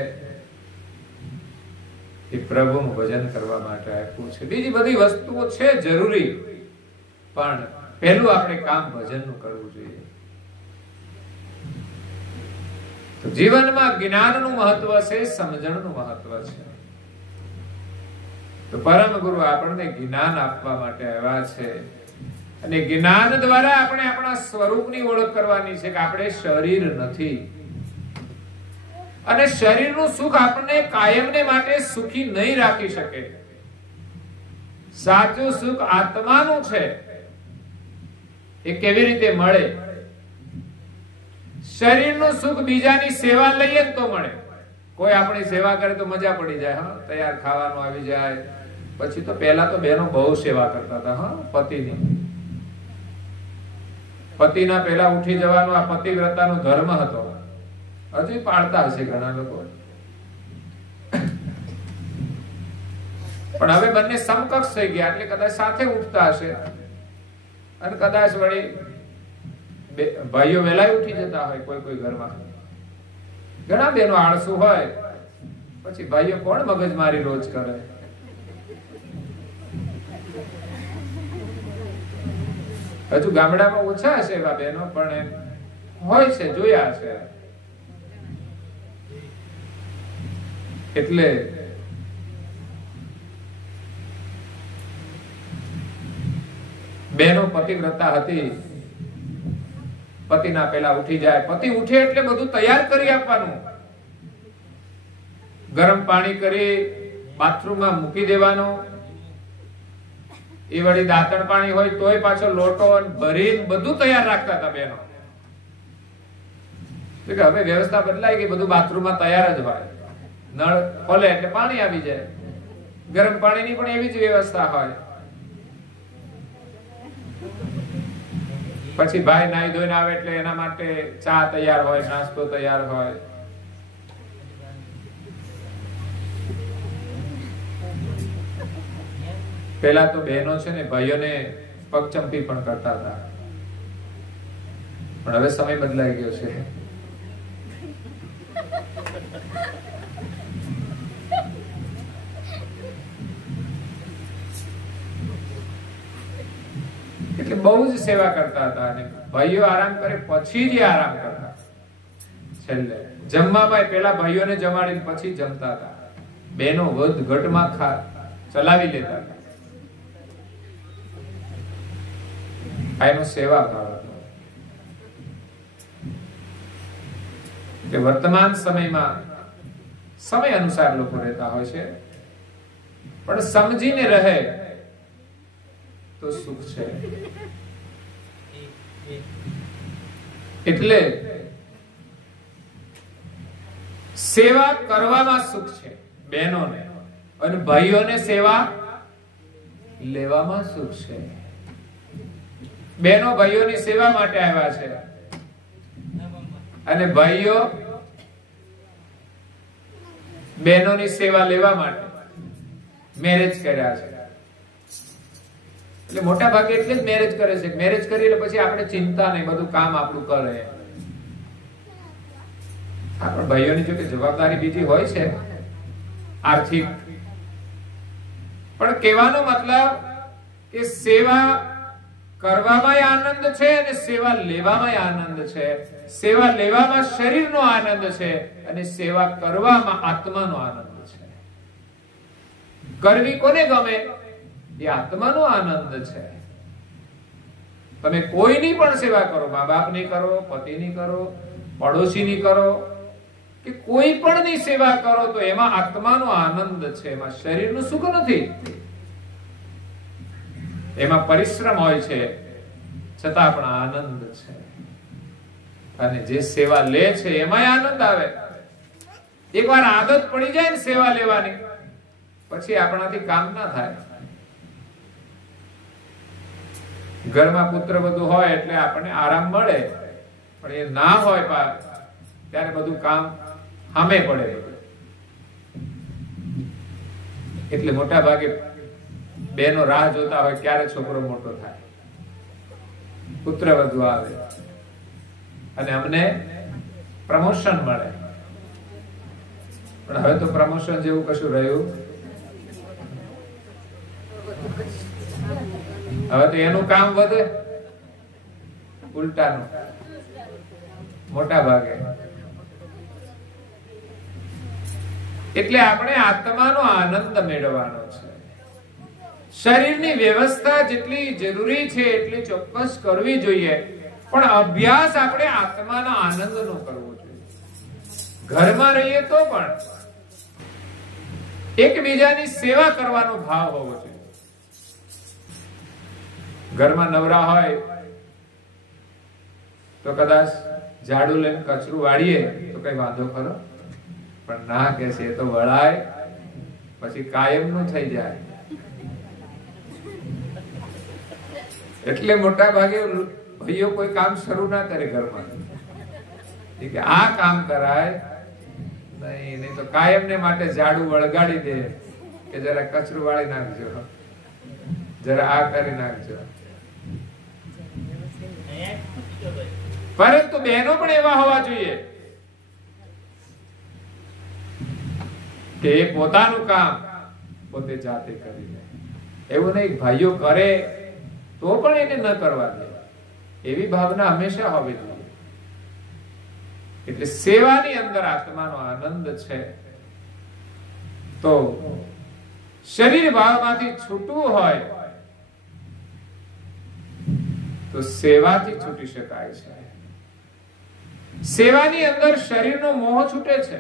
એ પ્રભુનું ભજન કરવા માટે આપ્યું છે. બીજી બધી વસ્તુઓ છે જરૂરી, પણ પહેલું આપણે કામ ભજનનું કરવું જોઈએ. તો જીવનમાં જ્ઞાનનું મહત્વ છે, સમજણનું મહત્વ છે. તો પરમ ગુરુ આપણને જ્ઞાન આપવા માટે આવ્યા છે, અને જ્ઞાન દ્વારા આપણે આપણા સ્વરૂપની ઓળખ કરવાની છે કે આપણે શરીર નથી, અને શરીરનું સુખ આપણને કાયમને માટે સુખી નહીં રાખી શકે. સાચું સુખ આત્માનું છે. એ કેવી રીતે મળે? શરીરનું સુખ બીજાની સેવા લઈએ તો મળે. કોઈ આપણી સેવા કરે તો મજા પડી જાય. હા, તૈયાર ખાવાનું આવી જાય. પછી તો પહેલા તો બહેનો બહુ સેવા કરતા હતા. હા, પતિની. પતિના પહેલા ઉઠી જવાનો આ પતિવ્રતાનો ધર્મ હતો. હજુ પાળતા હશે ઘણા લોકો, પણ હવે બંને સમકક્ષ થઈ ગયા એટલે કદાચ સાથે ઉઠતા હશે, અને કદાચ વળી ભાઈઓ વહેલા ઉઠી જતા હોય. કોઈ કોઈ ઘરમાં ઘણા બહેનો આળસુ હોય, પછી ભાઈઓ કોણ મગજમારી રોજ કરે? હજુ ગામડામાં ઓછા હશે એવા બહેનો, પણ એમ હોય છે, જોયા છે. એટલે બહેનો પતિવ્રતા હતી. પતિના પહેલા ઉઠી જાય. પતિ ઉઠે એટલે બધું તૈયાર કરી આપવાનું. ગરમ પાણી કરી બાથરૂમમાં મૂકી દેવાનું. એ વળી દાંતણ પાણી હોય તોય પાછો લોટો ભરી બધું તૈયાર રાખતા હતા બહેનો. હવે વ્યવસ્થા બદલાઈ ગઈ, બધું બાથરૂમમાં તૈયાર જ હોય. નળ ખોલે એટલે પાણી આવી જાય. ગરમ પાણીની પણ એવી જ વ્યવસ્થા હોય. પછી ભાઈ નાઈ ધોઈને આવે એટલે એના માટે ચા તૈયાર હોય, નાસ્તો તૈયાર હોય. પેલા તો બહેનો છે ને ભાઈઓને પગચંપી પણ કરતા હતા, પણ હવે સમય બદલાઈ ગયો છે. એટલે બહુ જ સેવા કરતા હતા, અને ભાઈઓ આરામ કરે પછી જ આરામ કરતા. છેલ્લે જમવામાં પેલા ભાઈઓને જમાડીને પછી જમતા હતા. બહેનો વધ ઘટમાં ચલાવી લેતા હતા. એનો સેવા ભાવ હતો. કે વર્તમાન સમયમાં સમય અનુસાર લોકો રહેતા હોય છે, પણ સમજીને રહે તો સુખ છે. એટલે સેવા કરવામાં સુખ છે બહેનોને, અને ભાઈઓને સેવા લેવામાં સુખ છે. બહેનો ભાઈઓની સેવા માટે આવ્યા છે, અને ભાઈઓ બહેનોની સેવા લેવા માટે મેરેજ કર્યા છે. એટલે મોટા ભાગે એટલે જ મેરેજ કરે છે. મેરેજ કરી એટલે પછી આપણે ચિંતા નહીં, બધું કામ આપણું કરે. આપણા ભાઈઓની જો કે જવાબદારી બીજી હોય છે આર્થિક, પણ કહેવાનો મતલબ કે સેવા કરવામાં આનંદ છે અને સેવા લેવામાં આનંદ છે. સેવા લેવામાં શરીરનો આનંદ છે, અને સેવા કરવામાં આત્માનો આનંદ છે. કરવી કોને ગમે? એ આત્માનો આનંદ છે. તમે કોઈની પણ સેવા કરો, મા બાપની કરો, પતિની કરો, પડોશીની કરો, કે કે કોઈ પણ ની સેવા કરો તો એમાં આત્માનો આનંદ છે, એમાં શરીરનું સુખ નથી. એમાં પરિશ્રમ હોય છે છતાં પણ આનંદ છે. અને જે સેવા લે છે એમાં આનંદ આવે. એકવાર આદત પડી જાય ને સેવા લેવાની, પછી આપણાથી કામ ના થાય. ઘરમાં પુત્ર બધું હોય એટલે આપણને આરામ મળે, પણ એ ના હોય ત્યારે બધું કામ સામે પડે. એટલે મોટા ભાગે બહેનો રાહ જોતા હોય ક્યારે છોકરો મોટો થાય, પુત્ર વધુ આવે અને અમને પ્રમોશન મળે. પણ હવે તો પ્રમોશન જેવું કશું રહ્યું. હવે તો એનું કામ વધે, ઉલટાનું મોટા ભાગે. એટલે આપણે આત્માનો આનંદ મેળવવાનો છે. શરીરની વ્યવસ્થા જેટલી જરૂરી છે એટલી ચોક્કસ કરવી જોઈએ, પણ અભ્યાસ આપણે આત્માના આનંદનો કરવો જોઈએ. ઘરમાં રહીએ તો પણ એકબીજાની સેવા કરવાનો ભાવ હોવો જોઈએ. ઘરમાં નવરા હોય તો કદાચ ઝાડુ લઈને કચરું વાળીએ તો કઈ વાંધો ખરો? પણ ના કે છે તો વળાય પછી કાયમનું થઈ જાય. એટલે મોટા ભાગે ભાઈઓ કોઈ કામ શરૂ ના કરે ઘરમાં, કે આ કામ કરાય નહીં તો કાયમ ને માટે ઝાડુ વળગાડી દે કે જરા કચરું વાળી નાખજો, જરા આ કરી નાખજો. પરંતુ બહેનો પણ એવા હોવા જોઈએ કે પોતાનું કામ પોતે જાતે કરી લે. એવું નહીં ભાઈઓ કરે તો પણ એને ન કરવા દે, એવી ભાવના હંમેશા હોવી જોઈએ. એટલે સેવાની અંદર આત્માનો આનંદ છે. તો શરીર ભાવમાંથી છૂટવું હોય તો સેવાથી છૂટી શકાય છે. સેવાની અંદર શરીરનો મોહ છૂટે છે,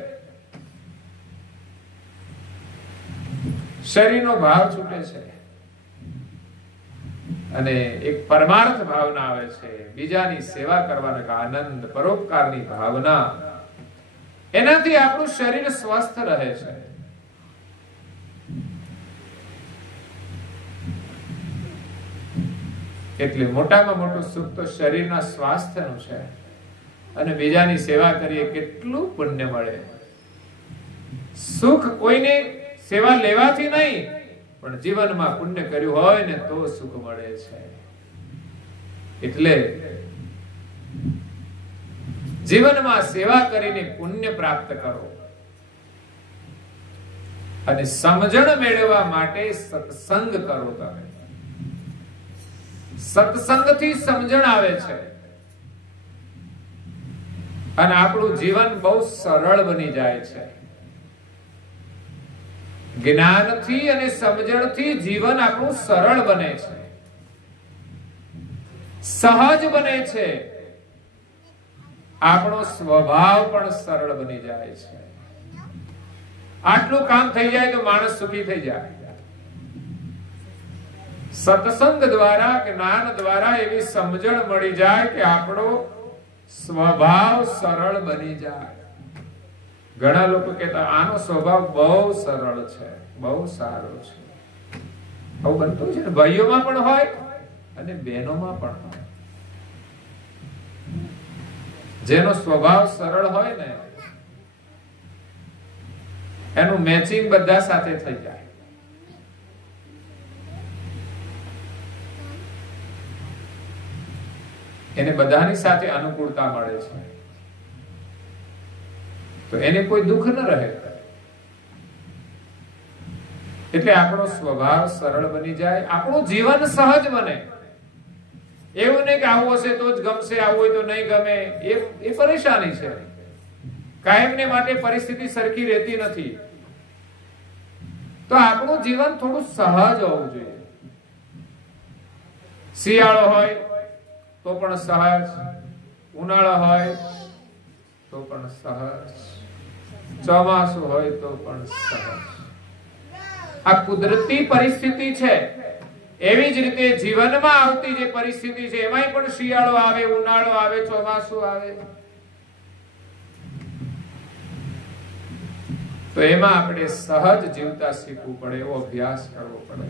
શરીરનો ભાવ છૂટે છે અને એક પરમાર્થ ભાવના આવે છે, બીજાની સેવા કરવાનો આનંદ, પરોપકારની ભાવના. એનાથી આપણું શરીર સ્વસ્થ રહે છે. એટલે મોટામાં મોટું સુખ તો શરીરના સ્વાસ્થ્યનું છે. અને બીજાની સેવા કરીએ કેટલું પુણ્ય મળે. સુખ કોઈને સેવા લેવાથી નહીં, પણ જીવનમાં પુણ્ય કર્યું હોય ને તો સુખ મળે છે. એટલે જીવનમાં સેવા કરીને પુણ્ય પ્રાપ્ત કરો અને સમજણ મેળવવા માટે સત્સંગ કરો. તમે સત્સંગથી સમજણ આવે છે અને આપણું જીવન બહુ સરળ બની જાય છે. જ્ઞાનથી અને સમજણથી જીવન આપણું સરળ બને છે, સહજ બને છે. આપણો સ્વભાવ પણ સરળ બની જાય છે. આટલું કામ થઈ જાય તો માણસ સુખી થઈ જાય. સત્સંગ દ્વારા, જ્ઞાન દ્વારા એવી સમજણ મળી જાય કે આપણો સ્વભાવ સરળ બની જાય. ઘણા લોકો કહેતા આનો સ્વભાવ બહુ સરળ છે, બહુ સારો છે. આવું બનતું છે ને, ભાઈઓમાં પણ હોય અને બહેનોમાં પણ હોય. જેનો સ્વભાવ સરળ હોય ને એનું મેચિંગ બધા સાથે થઈ જાય. એને બધાની સાથે અનુકૂળતા મળે છે, તો એને કોઈ દુઃખ ન રહે. એટલે આપણો સ્વભાવ સરળ બની જાય, આપણું જીવન સહજ બને. એવું નહીં કે આવું હશે તો જ ગમશે, આવું હોય તો નહીં ગમે. એ પરેશાની છે. કાયમને માટે પરિસ્થિતિ સરખી રહેતી નથી. તો આપણું જીવન થોડું સહજ હોવું જોઈએ. શિયાળો હોય તો પણ સહજ, ઉનાળો હોય તો પણ સહજ, ચોમાસું હોય તો પણ સહજ. આ કુદરતી પરિસ્થિતિ છે. એવી જ રીતે જીવનમાં આવતી જે પરિસ્થિતિ છે એમાંય પણ શિયાળો આવે, ઉનાળો આવે, ચોમાસું આવે, તો એમાં આપણે સહજ જીવતા શીખવું પડે, એવો અભ્યાસ કરવો પડે.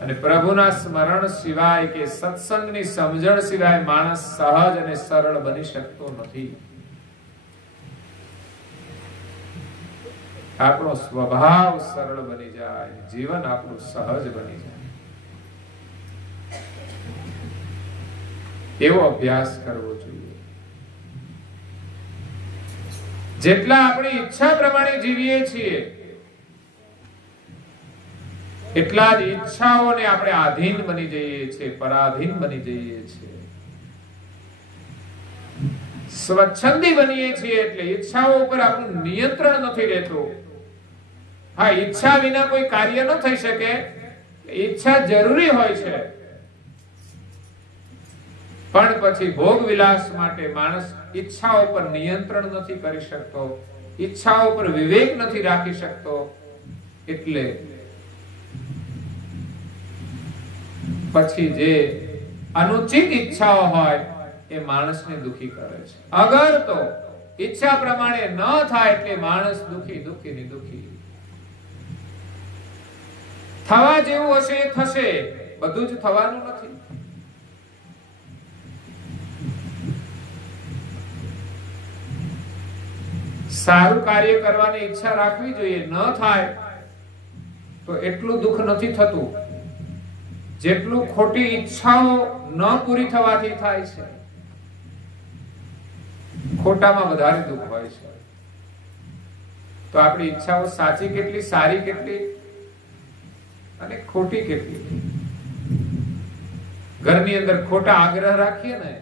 અને પ્રભુના સ્મરણ સિવાય કે સત્સંગની સમજણ સિવાય માણસ સહજ અને સરળ બની શકતો નથી. આપણો સ્વભાવ સરળ બની જાય, જીવન આપણું સહજ બની જાય, એવો અભ્યાસ કરવો જોઈએ. જેટલા આપણી ઈચ્છા પ્રમાણે જીવીએ છીએ એટલા જ ઈચ્છાઓને આપણે આધીન બની જઈએ છીએ, પરાધીન બની જઈએ છીએ. સ્વચ્છંદી બનીએ છીએ એટલે ઈચ્છાઓ ઉપર આપણું નિયંત્રણ નથી રહેતું. હા, ઈચ્છા વિના કોઈ કાર્ય ન થઈ શકે. ઈચ્છા જરૂરી હોય છે, પણ પછી ભોગ વિલાસ માટે માણસ ઈચ્છાઓ પર નિયંત્રણ નથી કરી શકતો, ઈચ્છાઓ પર વિવેક નથી રાખી શકતો. એટલે પછી જે અનુચિત ઈચ્છાઓ હોય એ માણસને દુખી કરે છે. અગર તો ઈચ્છા પ્રમાણે ન થાય એટલે માણસ દુખી, દુખી ને દુખી. થવા જેવું હશે એ થશે, બધું જ થવાનું નથી. સારું કાર્ય કરવાની ઈચ્છા રાખવી જોઈએ. ન થાય તો એટલું દુઃખ નથી થતું જેટલું ખોટી ઈચ્છાઓ ન પૂરી થવાથી થાય છે. ખોટામાં વધારે દુઃખ હોય છે. તો આપણી ઈચ્છાઓ સાચી કેટલી, સારી કેટલી અને ખોટી કેટલી. ઘરની અંદર ખોટા આગ્રહ રાખીએ ને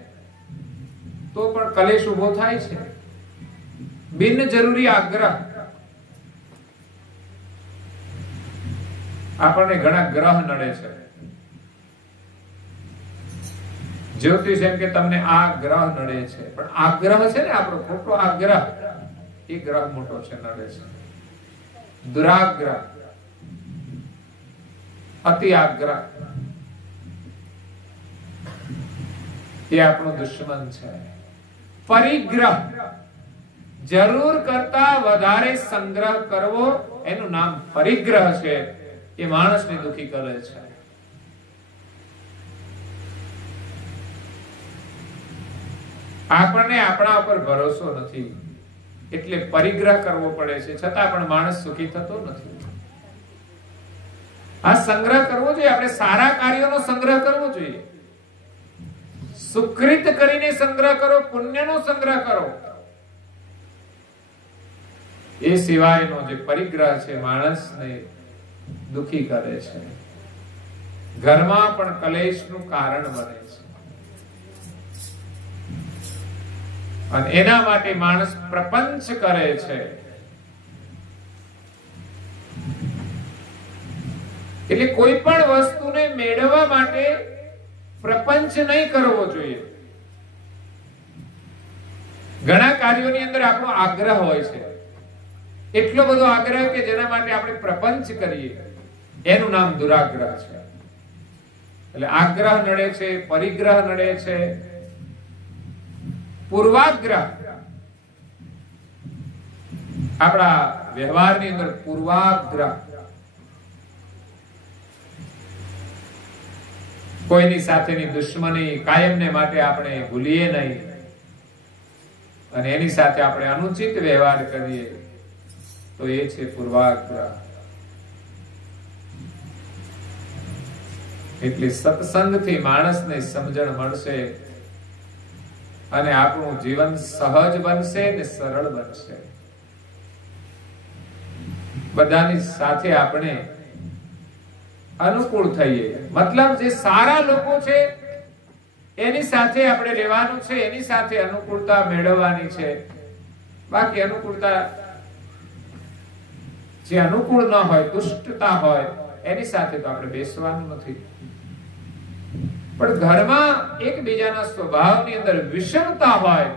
તો પણ કલેશ ઉભો થાય છે. બિનજરૂરી આગ્રહ. આપણને ઘણા ગ્રહ નડે છે. જ્યોતિષ એમ કે તમને આ ગ્રહ નડે છે, પણ આગ્રહ છે ને આપણો ખોટો આગ્રહ, એ ગ્રહ મોટો છે, નડે છે. દુરાગ્રહ, અતિ આગ્રહ, એ આપણો દુશ્મન છે. પરિગ્રહ, જરૂર કરતા વધારે સંગ્રહ કરવો, એનું નામ પરિગ્રહ છે. એ માણસને દુખી કરે છે. આપણને આપણા ઉપર ભરોસો નથી એટલે પરિગ્રહ કરવો પડે છે, છતાં પણ માણસ સુખી થતો નથી. આ સંગ્રહ કરવો જોઈએ. આપણે સારા કાર્યોનો સંગ્રહ કરવો જોઈએ. સુકૃત કરીને સંગ્રહ કરો, પુણ્યનો સંગ્રહ કરો. એ સિવાયનો જે પરિગ્રહ છે માણસને દુખી કરે છે. ઘરમાં પણ કલેશનું કારણ બને છે. અને એના માટે માણસ પ્રપંચ કરે છે. એટલે કોઈ પણ વસ્તુને મેળવવા માટે પ્રપંચ નહીં કરવો જોઈએ. ઘણા કાર્યોની અંદર આપણો આગ્રહ હોય છે, એટલો બધો આગ્રહ કે જેના માટે આપણે પ્રપંચ કરીએ, એનું નામ દુરાગ્રહ છે. એટલે આગ્રહ નડે છે, પરિગ્રહ નડે છે, પૂર્વાગ્રહ. આપણા વ્યવહારની અંદર પૂર્વાગ્રહ. કોઈની સાથેની દુશ્મની કાયમને માટે આપણે ભૂલીએ નહીં અને એની સાથે આપણે અનુચિત વ્યવહાર કરીએ તો એ છે પૂર્વાગ્રહ. એટલે સત્સંગથી માણસને સમજણ મળશે અને આપણું જીવન સહજ બનશે ને સરળ બનશે. બધાની સાથે આપણે અનુકૂળ થઈએ. મતલબ જે સારા લોકો છે એની સાથે આપણે રહેવાનું છે, એની સાથે અનુકૂળતા મેળવવાની છે. બાકી અનુકૂળતા જે અનુકૂળ ન હોય, દુષ્ટતા હોય, એની સાથે તો આપણે બેસવાનું નથી. પણ ઘરમાં એકબીજાના સ્વભાવની અંદર વિષમતા હોય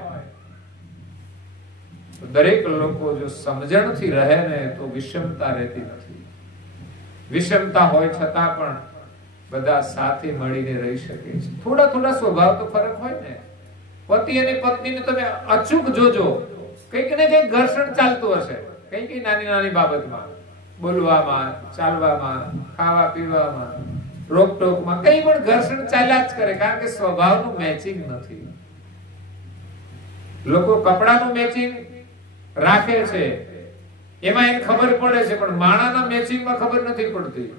દરેક લોકો જો સમજણથી રહે ને તો વિષમતા રહેતી નથી. વિષમતા હોય છતાં પણ બધા સાથે મળીને રહી શકે છે. થોડા થોડા સ્વભાવ તો ફરક હોય ને. પતિ અને પત્નીને તમે અચૂક જોજો, કંઈક ને કંઈક ઘર્ષણ ચાલતું હશે, કંઈક નાની નાની બાબતમાં, બોલવામાં, ચાલવામાં, ખાવા પીવામાં, રોકટોકમાં કંઈ પણ ઘર્ષણ ચાલ્યા જ કરે, કારણ કે સ્વભાવનું મેચિંગ નથી. લોકો કપડાનું મેચિંગ રાખે છે, એમાં એને ખબર પડે છે, પણ માણાના મેચિંગમાં ખબર નથી પડતી.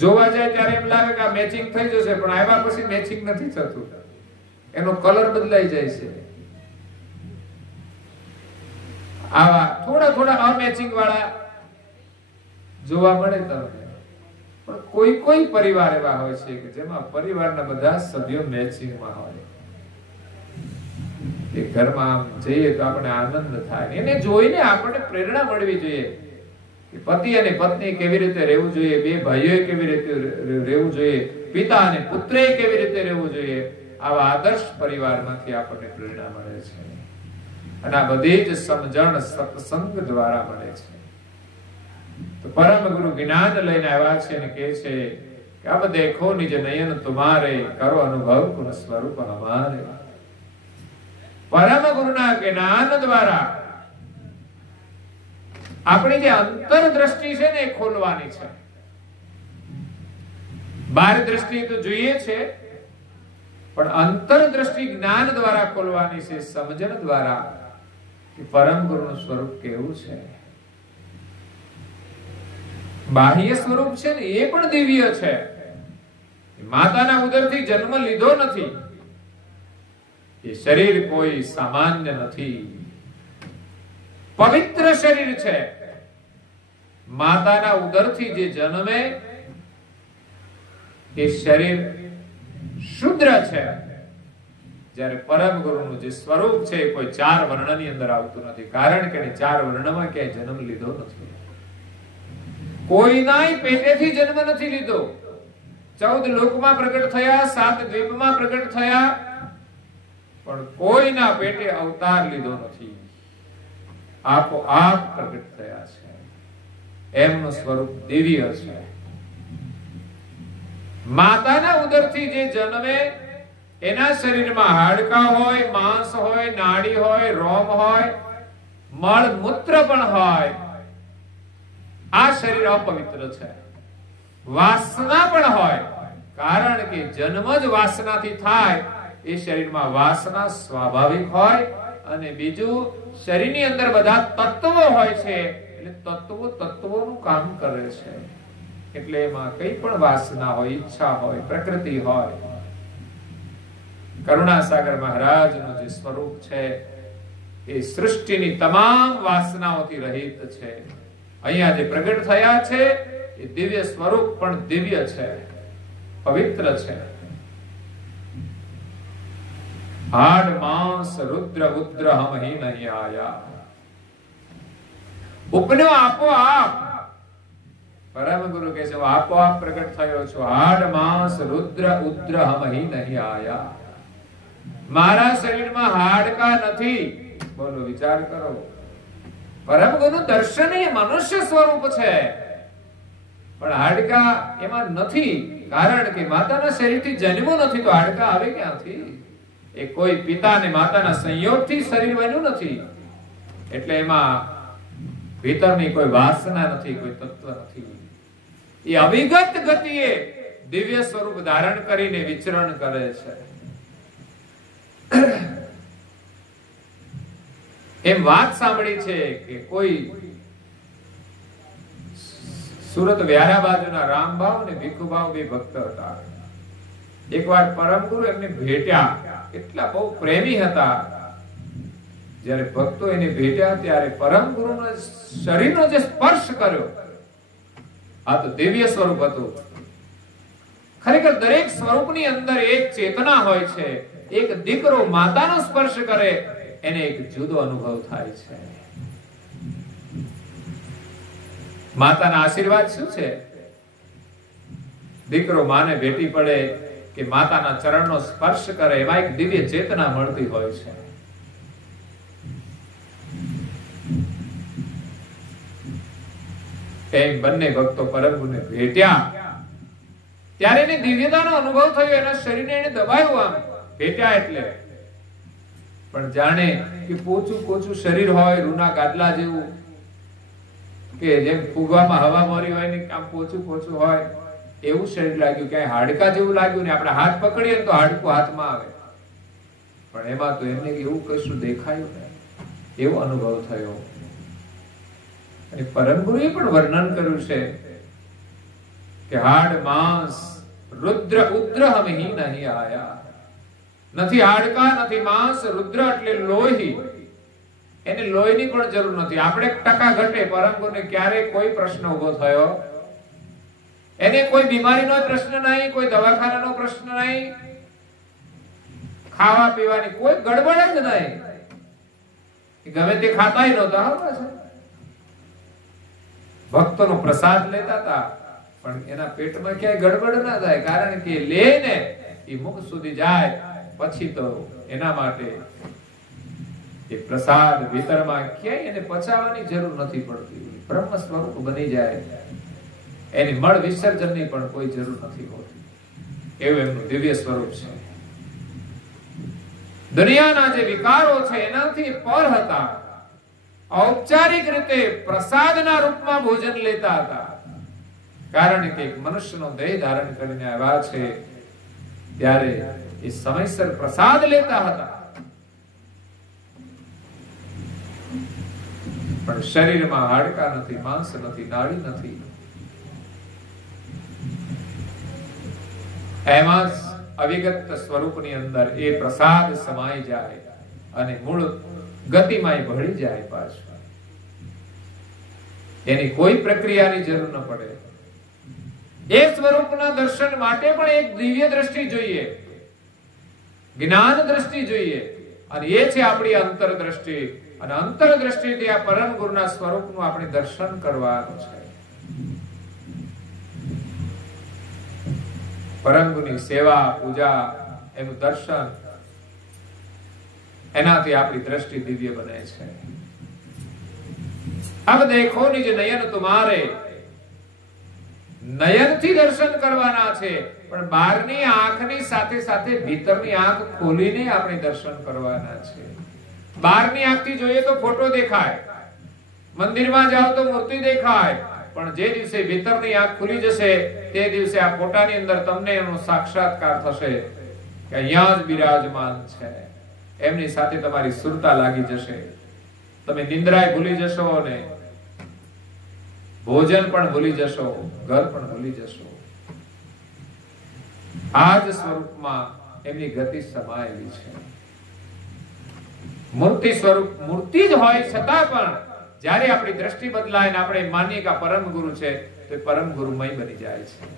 જોવા જાય ત્યારે એમ લાગે કે આ મેચિંગ થઈ જશે, પણ આવ્યા પછી મેચિંગ નથી થતું, એનો કલર બદલાઈ જાય છે. આવા થોડા થોડા અમેચિંગ વાળા જોવા મળે તમને. પણ કોઈ કોઈ પરિવાર એવા હોય છે કે જેમાં પરિવારના બધા સભ્યો મેચિંગમાં હોય. એ ઘરમાં આમ જઈએ તો આપણે આનંદ થાય. એને જોઈને આપણને પ્રેરણા મળવી જોઈએ કે પતિ અને પત્ની કેવી રીતે રહેવું જોઈએ, બે ભાઈઓએ કેવી રીતે રહેવું જોઈએ, પિતા અને પુત્રએ કેવી રીતે રહેવું જોઈએ. આવા આદર્શ પરિવારમાંથી આપણને પ્રેરણા મળે છે. અને આ બધી જ સમજણ સત્સંગ દ્વારા મળે છે. તો પરમ ગુરુ જ્ઞાન લઈને આવ્યા છે અને કહે છે કે અબ દેખો નિજ નયન તુમારે, કરો અનુભવ ગુણ સ્વરૂપ હમારે. પરમ ગુરુના જ્ઞાન દ્વારા આપણી જે અંતર દ્રષ્ટિ છે ને એ ખોલવાની છે. બાહ્ય દ્રષ્ટિ તો જોઈએ છે, પણ અંતર દ્રષ્ટિ જ્ઞાન દ્વારા ખોલવાની છે, સમજણ દ્વારા કે પરમ ગુરુનું સ્વરૂપ કેવું છે. બાહ્ય સ્વરૂપ છે ને એ પણ દિવ્ય છે. માતાના ઉદરથી જન્મ લીધો નથી. એ શરીર કોઈ સામાન્ય નથી, પવિત્ર શરીર છે. માતાના ઉદરથી જે જન્મે એ શરીર શુદ્ર છે. જ્યારે પરમ ગુરુનું જે સ્વરૂપ છે એ કોઈ ચાર વર્ણની અંદર આવતું નથી, કારણ કે ચાર વર્ણમાં ક્યાંય જન્મ લીધો નથી. કોઈનાય પેટેથી જન્મ નથી લીધો. 14 લોકમાં પ્રગટ થયા, 7 દ્વીપમાં પ્રગટ થયા, પણ કોઈના પેટે અવતાર લીધો નથી. આપોઆપ પ્રગટ થયા છે. એમનું સ્વરૂપ દિવ્ય છે. માતાના ઉદરથી જે જન્મે એના શરીરમાં હાડકાં હોય, માંસ હોય, નાડી હોય, રોમ હોય, મળ મૂત્ર પણ હોય. આ શરીર અપવિત્ર છે. વાસના પણ હોય, કારણ કે જન્મ જ વાસનાથી થાય. એ શરીરમાં વાસના સ્વાભાવિક હોય. અને બીજું, શરીરની અંદર બધા તત્વો હોય છે, એટલે તત્વો તત્વોનું કામ કરે છે. એટલે એમાં કઈ પણ વાસના હોય, ઈચ્છા હોય, પ્રકૃતિ હોય. કરુણાસાગર મહારાજનું જે સ્વરૂપ છે એ સૃષ્ટિની તમામ વાસનાઓથી રહિત છે. અહીંયા જે પ્રગટ થયા છે એ દિવ્ય સ્વરૂપ પણ દિવ્ય છે, પવિત્ર છે. હાડ માંસ રુદ્ર ઉદ્ર હમ હી નહીં આયા. ઉપનો આપોઆપ પરમ ગુરુ કહે છે આપોઆપ પ્રગટ થયો છો. હાડ માંસ રુદ્ર ઉદ્ર હમ હી નહીં આયા. મારા શરીરમાં હાડકા નથી. બોલો, વિચાર કરો. પરમ ગુરુ દર્શન એ મનુષ્ય સ્વરૂપ છે, પણ હાડકા એમાં નથી, કારણ કે માતાના શરીરથી જન્મ્યો નથી, તો હાડકા આવે ક્યાંથી? એ કોઈ પિતા અને માતાના સંયોગથી શરીર બન્યું નથી. એટલે એમાં ભીતરની કોઈ વાસના નથી, કોઈ તત્વ નથી. એ અવિગત ગતિએ દિવ્ય સ્વરૂપ ધારણ કરીને વિચરણ કરે છે. એમ વાત સાંભળી છે કે કોઈ સુરત વ્યારા બાજુના રામભાવ અને ભીખુભાવ બે ભક્ત હતા. એકવાર પરમ ગુરુ એમને ભેટ્યા. એટલા બહુ પ્રેમી હતા. જ્યારે ભક્તો એને ભેટ્યા ત્યારે પરમ ગુરુનો શરીરનો જે સ્પર્શ કર્યો, આ તો દિવ્ય સ્વરૂપ હતું. ખરેખર દરેક સ્વરૂપની અંદર એક ચેતના હોય છે. એક દીકરો માતાનો સ્પર્શ કરે એને એક જુદો અનુભવ થાય છે. માતાના આશીર્વાદ શું છે? દીકરો માને ભેટી પડે કે માતાના ચરણનો સ્પર્શ કરે, એમાં એક દિવ્ય ચેતના મળતી હોય છે. એમ બંને ભક્તો પરમ ગુરુને ભેટ્યા ત્યારે એને દિવ્યતાનો અનુભવ થયો, એના શરીરને એને દબાયું આમ ભેટ્યા એટલે. પણ જાણે કે પોચું પોચું શરીર હોય, રૂના ગાદલા જેવું, કે જેમ ફુગામાં હવા મોરી હોય ને આમ પોચું પોચું હોય એવું શરીર લાગ્યું. ક્યાંય હાડકા જેવું લાગ્યું ને આપણે હાથ પકડીએ તો હાડકું હાથમાં આવે, પણ એમાં તો એમને એવું કશું દેખાયું ને, એવો અનુભવ થયો. અને પરમ ગુરુએ પણ વર્ણન કર્યું છે કે હાડ માંસ રુદ્ર ઉદ્ર હમહી નહીં આયા. નથી હાડકા નથી માંસ, રુદ્ર એટલે લોહી. એને લોહીની પણ જરૂર નથી. આપણે ટકા ઘટે પરમ ગુરુને ક્યારે કોઈ પ્રશ્ન ઉભો થયો, એને કોઈ બીમારીનો પ્રશ્ન નહીં, કોઈ દવાખાનાનો પ્રશ્ન નહીં, ખાવા પીવાની કોઈ ગડબડ જ નહીં. ગમે તે ખાતા નહોતા. ભક્તોનો પ્રસાદ લેતા હતા, પણ એના પેટમાં ક્યાંય ગડબડ ના થાય, કારણ કે લે ને એ મુખ સુધી જાય પછી તો એના માટે એ પ્રસાદ ભીતરમાં ક્યાંય એને પચાવવાની જરૂર નથી પડતી. બ્રહ્મ સ્વરૂપ બની જાય, એની મળ વિસર્જનની પણ કોઈ જરૂર નથી હોતી. એવું એમનું દિવ્ય સ્વરૂપ છે. દુનિયાના જે વિકારો છે એનાથી પર હતા. ઔપચારિક રીતે પ્રસાદના રૂપમાં ભોજન લેતા હતા, કારણ કે મનુષ્યનો દેહ ધારણ કરીને આવ્યા છે ત્યારે એ સમયસર પ્રસાદ લેતા હતા. પણ શરીરમાં હાડકા નથી, માંસ નથી, નાડી નથી. એમાં અવિગત સ્વરૂપની અંદર એ પ્રસાદ સમાઈ જાય અને મૂળ ગતિમાં ભળી જાય. પાછું એની કોઈ પ્રક્રિયાની જરૂર ન પડે. એ સ્વરૂપના દર્શન માટે પણ એક દિવ્ય દ્રષ્ટિ જોઈએ, જ્ઞાન દ્રષ્ટિ જોઈએ, અને એ છે આપણી અંતર દ્રષ્ટિ. અને અંતર દ્રષ્ટિથી આ પરમ ગુરુના સ્વરૂપનું આપણે દર્શન કરવાનું છે. પરમ ગુરુની સેવા પૂજા, એનું દર્શન, એનાથી આપણી દ્રષ્ટિ દિવ્ય બને છે. અબ દેખો નિજ નયન તુમારે, નયનથી દર્શન કરવાના છે, પણ બહારની આંખની સાથે સાથે ભીતરની આંખ ખોલીને આપણે દર્શન કરવાના છે. બહારની આંખથી જોઈએ તો ફોટો દેખાય, મંદિરમાં જાઓ તો મૂર્તિ દેખાય, પણ જે દિવસે ભીતરની આંખ ખુલી જશે તે દિવસે આ ફોટાની અંદર તમને એનો સાક્ષાત્કાર થશે કે અહીંયા જ બિરાજમાન છે. એમની સાથે તમારી સુરતા લાગી જશે. તમે નિંદ્રાય ભૂલી જશો અને ભોજન પણ ભૂલી જશો, ઘર પણ ભૂલી જશો. આ જ સ્વરૂપમાં એમની ગતિ સમાયેલી છે. મૂર્તિ સ્વરૂપ મૂર્તિ જ હોય છતાં પણ જ્યારે આપણી દ્રષ્ટિ બદલાય ને આપણે માનીએ કે પરમ ગુરુ છે તો પરમ ગુરુમય બની જાય છે.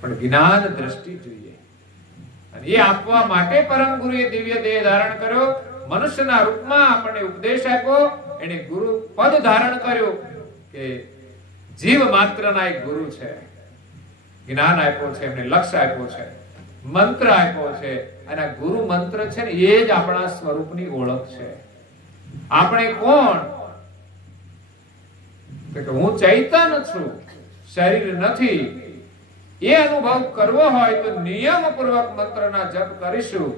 પણ જ્ઞાન દ્રષ્ટિ જોઈએ, અને એ આપવા માટે પરમ ગુરુએ દિવ્ય દેહ ધારણ કર્યો, મનુષ્યના રૂપમાં આપણને ઉપદેશ આપ્યો. એને ગુરુ પદ ધારણ કર્યું કે જીવ માત્રના એક ગુરુ છે. જ્ઞાન આપ્યો છે, એમને લક્ષ્ય આપ્યો છે, મંત્ર આપ્યો છે, અને ગુરુ મંત્ર છે ને એ જ આપણા સ્વરૂપની ઓળખ છે. આપણે કોણ? કે હું ચૈતન્ય છું, શરીર નથી. એ અનુભવ કરવો હોય તો નિયમપૂર્વક મંત્રના જપ કરીશું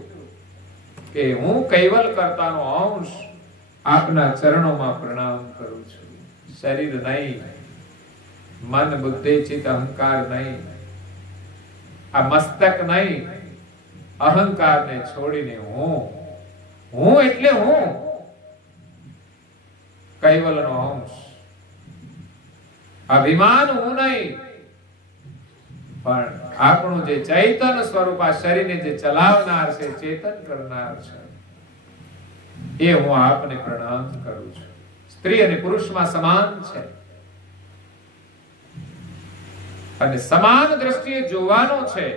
કે હું કૈવલ કર્તાનો અંશ આપના ચરણોમાં પ્રણામ કરું છું. શરીર નહીં, મન બુદ્ધિ ચિત્ત અહંકાર નહીં, આ મસ્તક નહીં, અહંકારને છોડીને હું એટલે હું કૈવલનો અંશ. અભિમાન હું નહીં, પણ આપણું જે ચૈતન્ય સ્વરૂપ આ શરીરને જે ચલાવનાર છે, ચેતન કરનાર છે, એ હું આપને પ્રણામ કરું છું. સ્ત્રી અને પુરુષમાં સમાન છે, અને સમાન દ્રષ્ટિએ જોવાનો છે.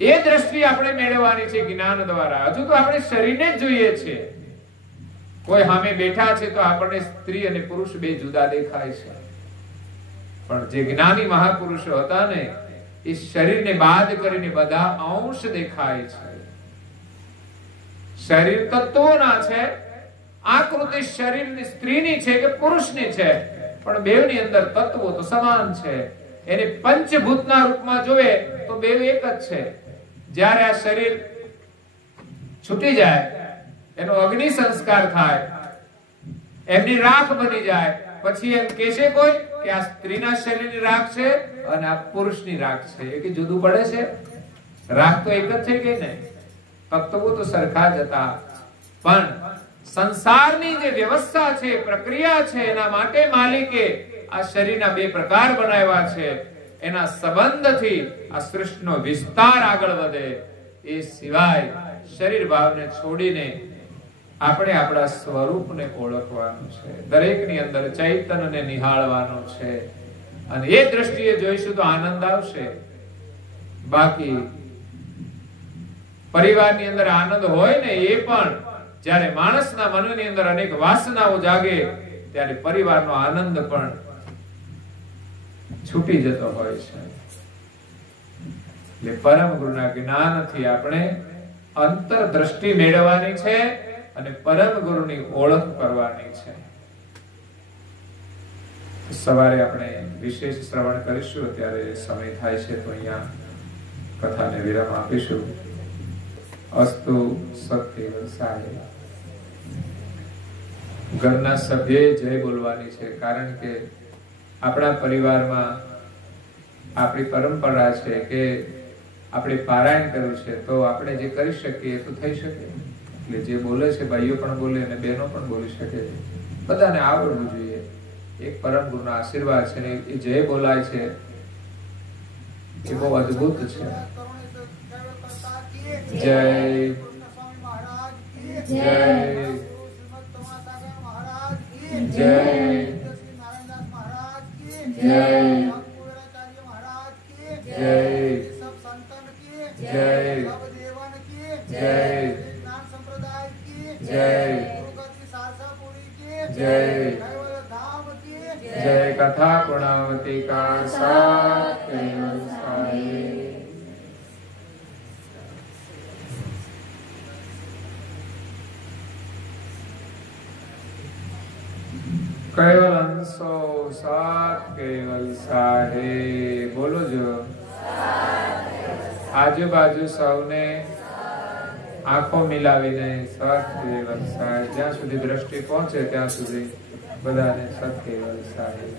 એ દ્રષ્ટિ આપણે મેળવવાની છે જ્ઞાન દ્વારા. હજુ તો આપણે શરીરને જ જોઈએ છે. કોઈ સામે બેઠા છે તો આપણને સ્ત્રી અને પુરુષ બે જુદા દેખાય છે, પણ જે જ્ઞાની મહાપુરુષો હતા ને એ શરીરને બાદ કરીને બધા અંશ દેખાય છે. શરીર તત્વોના છે, આકૃતિ શરીરની સ્ત્રીની છે કે પુરુષની છે, પણ બેવની અંદર તત્વો તો સમાન છે. એને પંચભૂતના રૂપમાં જોવે તો બેવ એક જ છે. જ્યારે આ શરીર છૂટી જાય, એનો અગ્નિ સંસ્કાર થાય, એમની રાખ બની જાય, પછી એમ કહેશે કોઈ કે આ સ્ત્રીના શરીરની રાખ છે અને આ પુરુષની રાખ છે. એ કે જુદું પડે છે? રાખ તો એક જ થઈ ગઈ ને, તત્વો તો સરખા જ હતા. પણ સંસારની જે વ્યવસ્થા છે, પ્રક્રિયા છે, એના માટે માલિકે આ શરીરના બે પ્રકાર બનાવ્યા છે. એના સંબંધથી આ સૃષ્ટિનો વિસ્તાર આગળ વધે. એ સિવાય શરીર ભાવને છોડીને આપણે આપણા સ્વરૂપને ઓળખવાનું છે. દરેકની અંદર ચૈતન્યને નિહાળવાનું છે. અને એ દ્રષ્ટિએ જોઈશું તો આનંદ આવશે. બાકી પરિવારની અંદર આનંદ હોય ને, એ પણ જ્યારે માણસના મનની અંદર અનેક વાસનાઓ જાગે ત્યારે પરિવારનો આનંદ પણ છૂટી જતો હોય છે. એટલે પરમ ગુરુના જ્ઞાનથી આપણે અંતરદ્રષ્ટિ મેળવવાની છે અને પરમ ગુરુની ઓળખ કરવાની છે. સવારે આપણે વિશેષ શ્રવણ કરીશું. અત્યારે સમય થાય છે તો અહીંયા કથાને વિરામ આપીશું. અસ્તુ સત્ય સાહેબ. ઘરના સભ્યે જય બોલવાની છે, કારણ કે આપણા પરિવારમાં આપણી પરંપરા છે કે આપણે પારાયણ કર્યું છે તો આપણે જે કરી શકીએ તો થઈ શકે. એટલે જે બોલે છે ભાઈઓ પણ બોલે અને બહેનો પણ બોલી શકે. બધાને આવડવું જોઈએ. એક પરમ ગુરુના આશીર્વાદ છે ને એ જય બોલાય છે એ બહુ અદ્ભુત છે. જય જય જય જય जय कथा पूर्णावती का साथ केवल अंशो साथ केवल साहे. बोलो जो आजू बाजू सौने आंखों मिलावीने साथ केवल साहे. જ્યાં સુધી દ્રષ્ટિ પહોંચે ત્યાં સુધી બધાને સત કેવલ સાહેબ.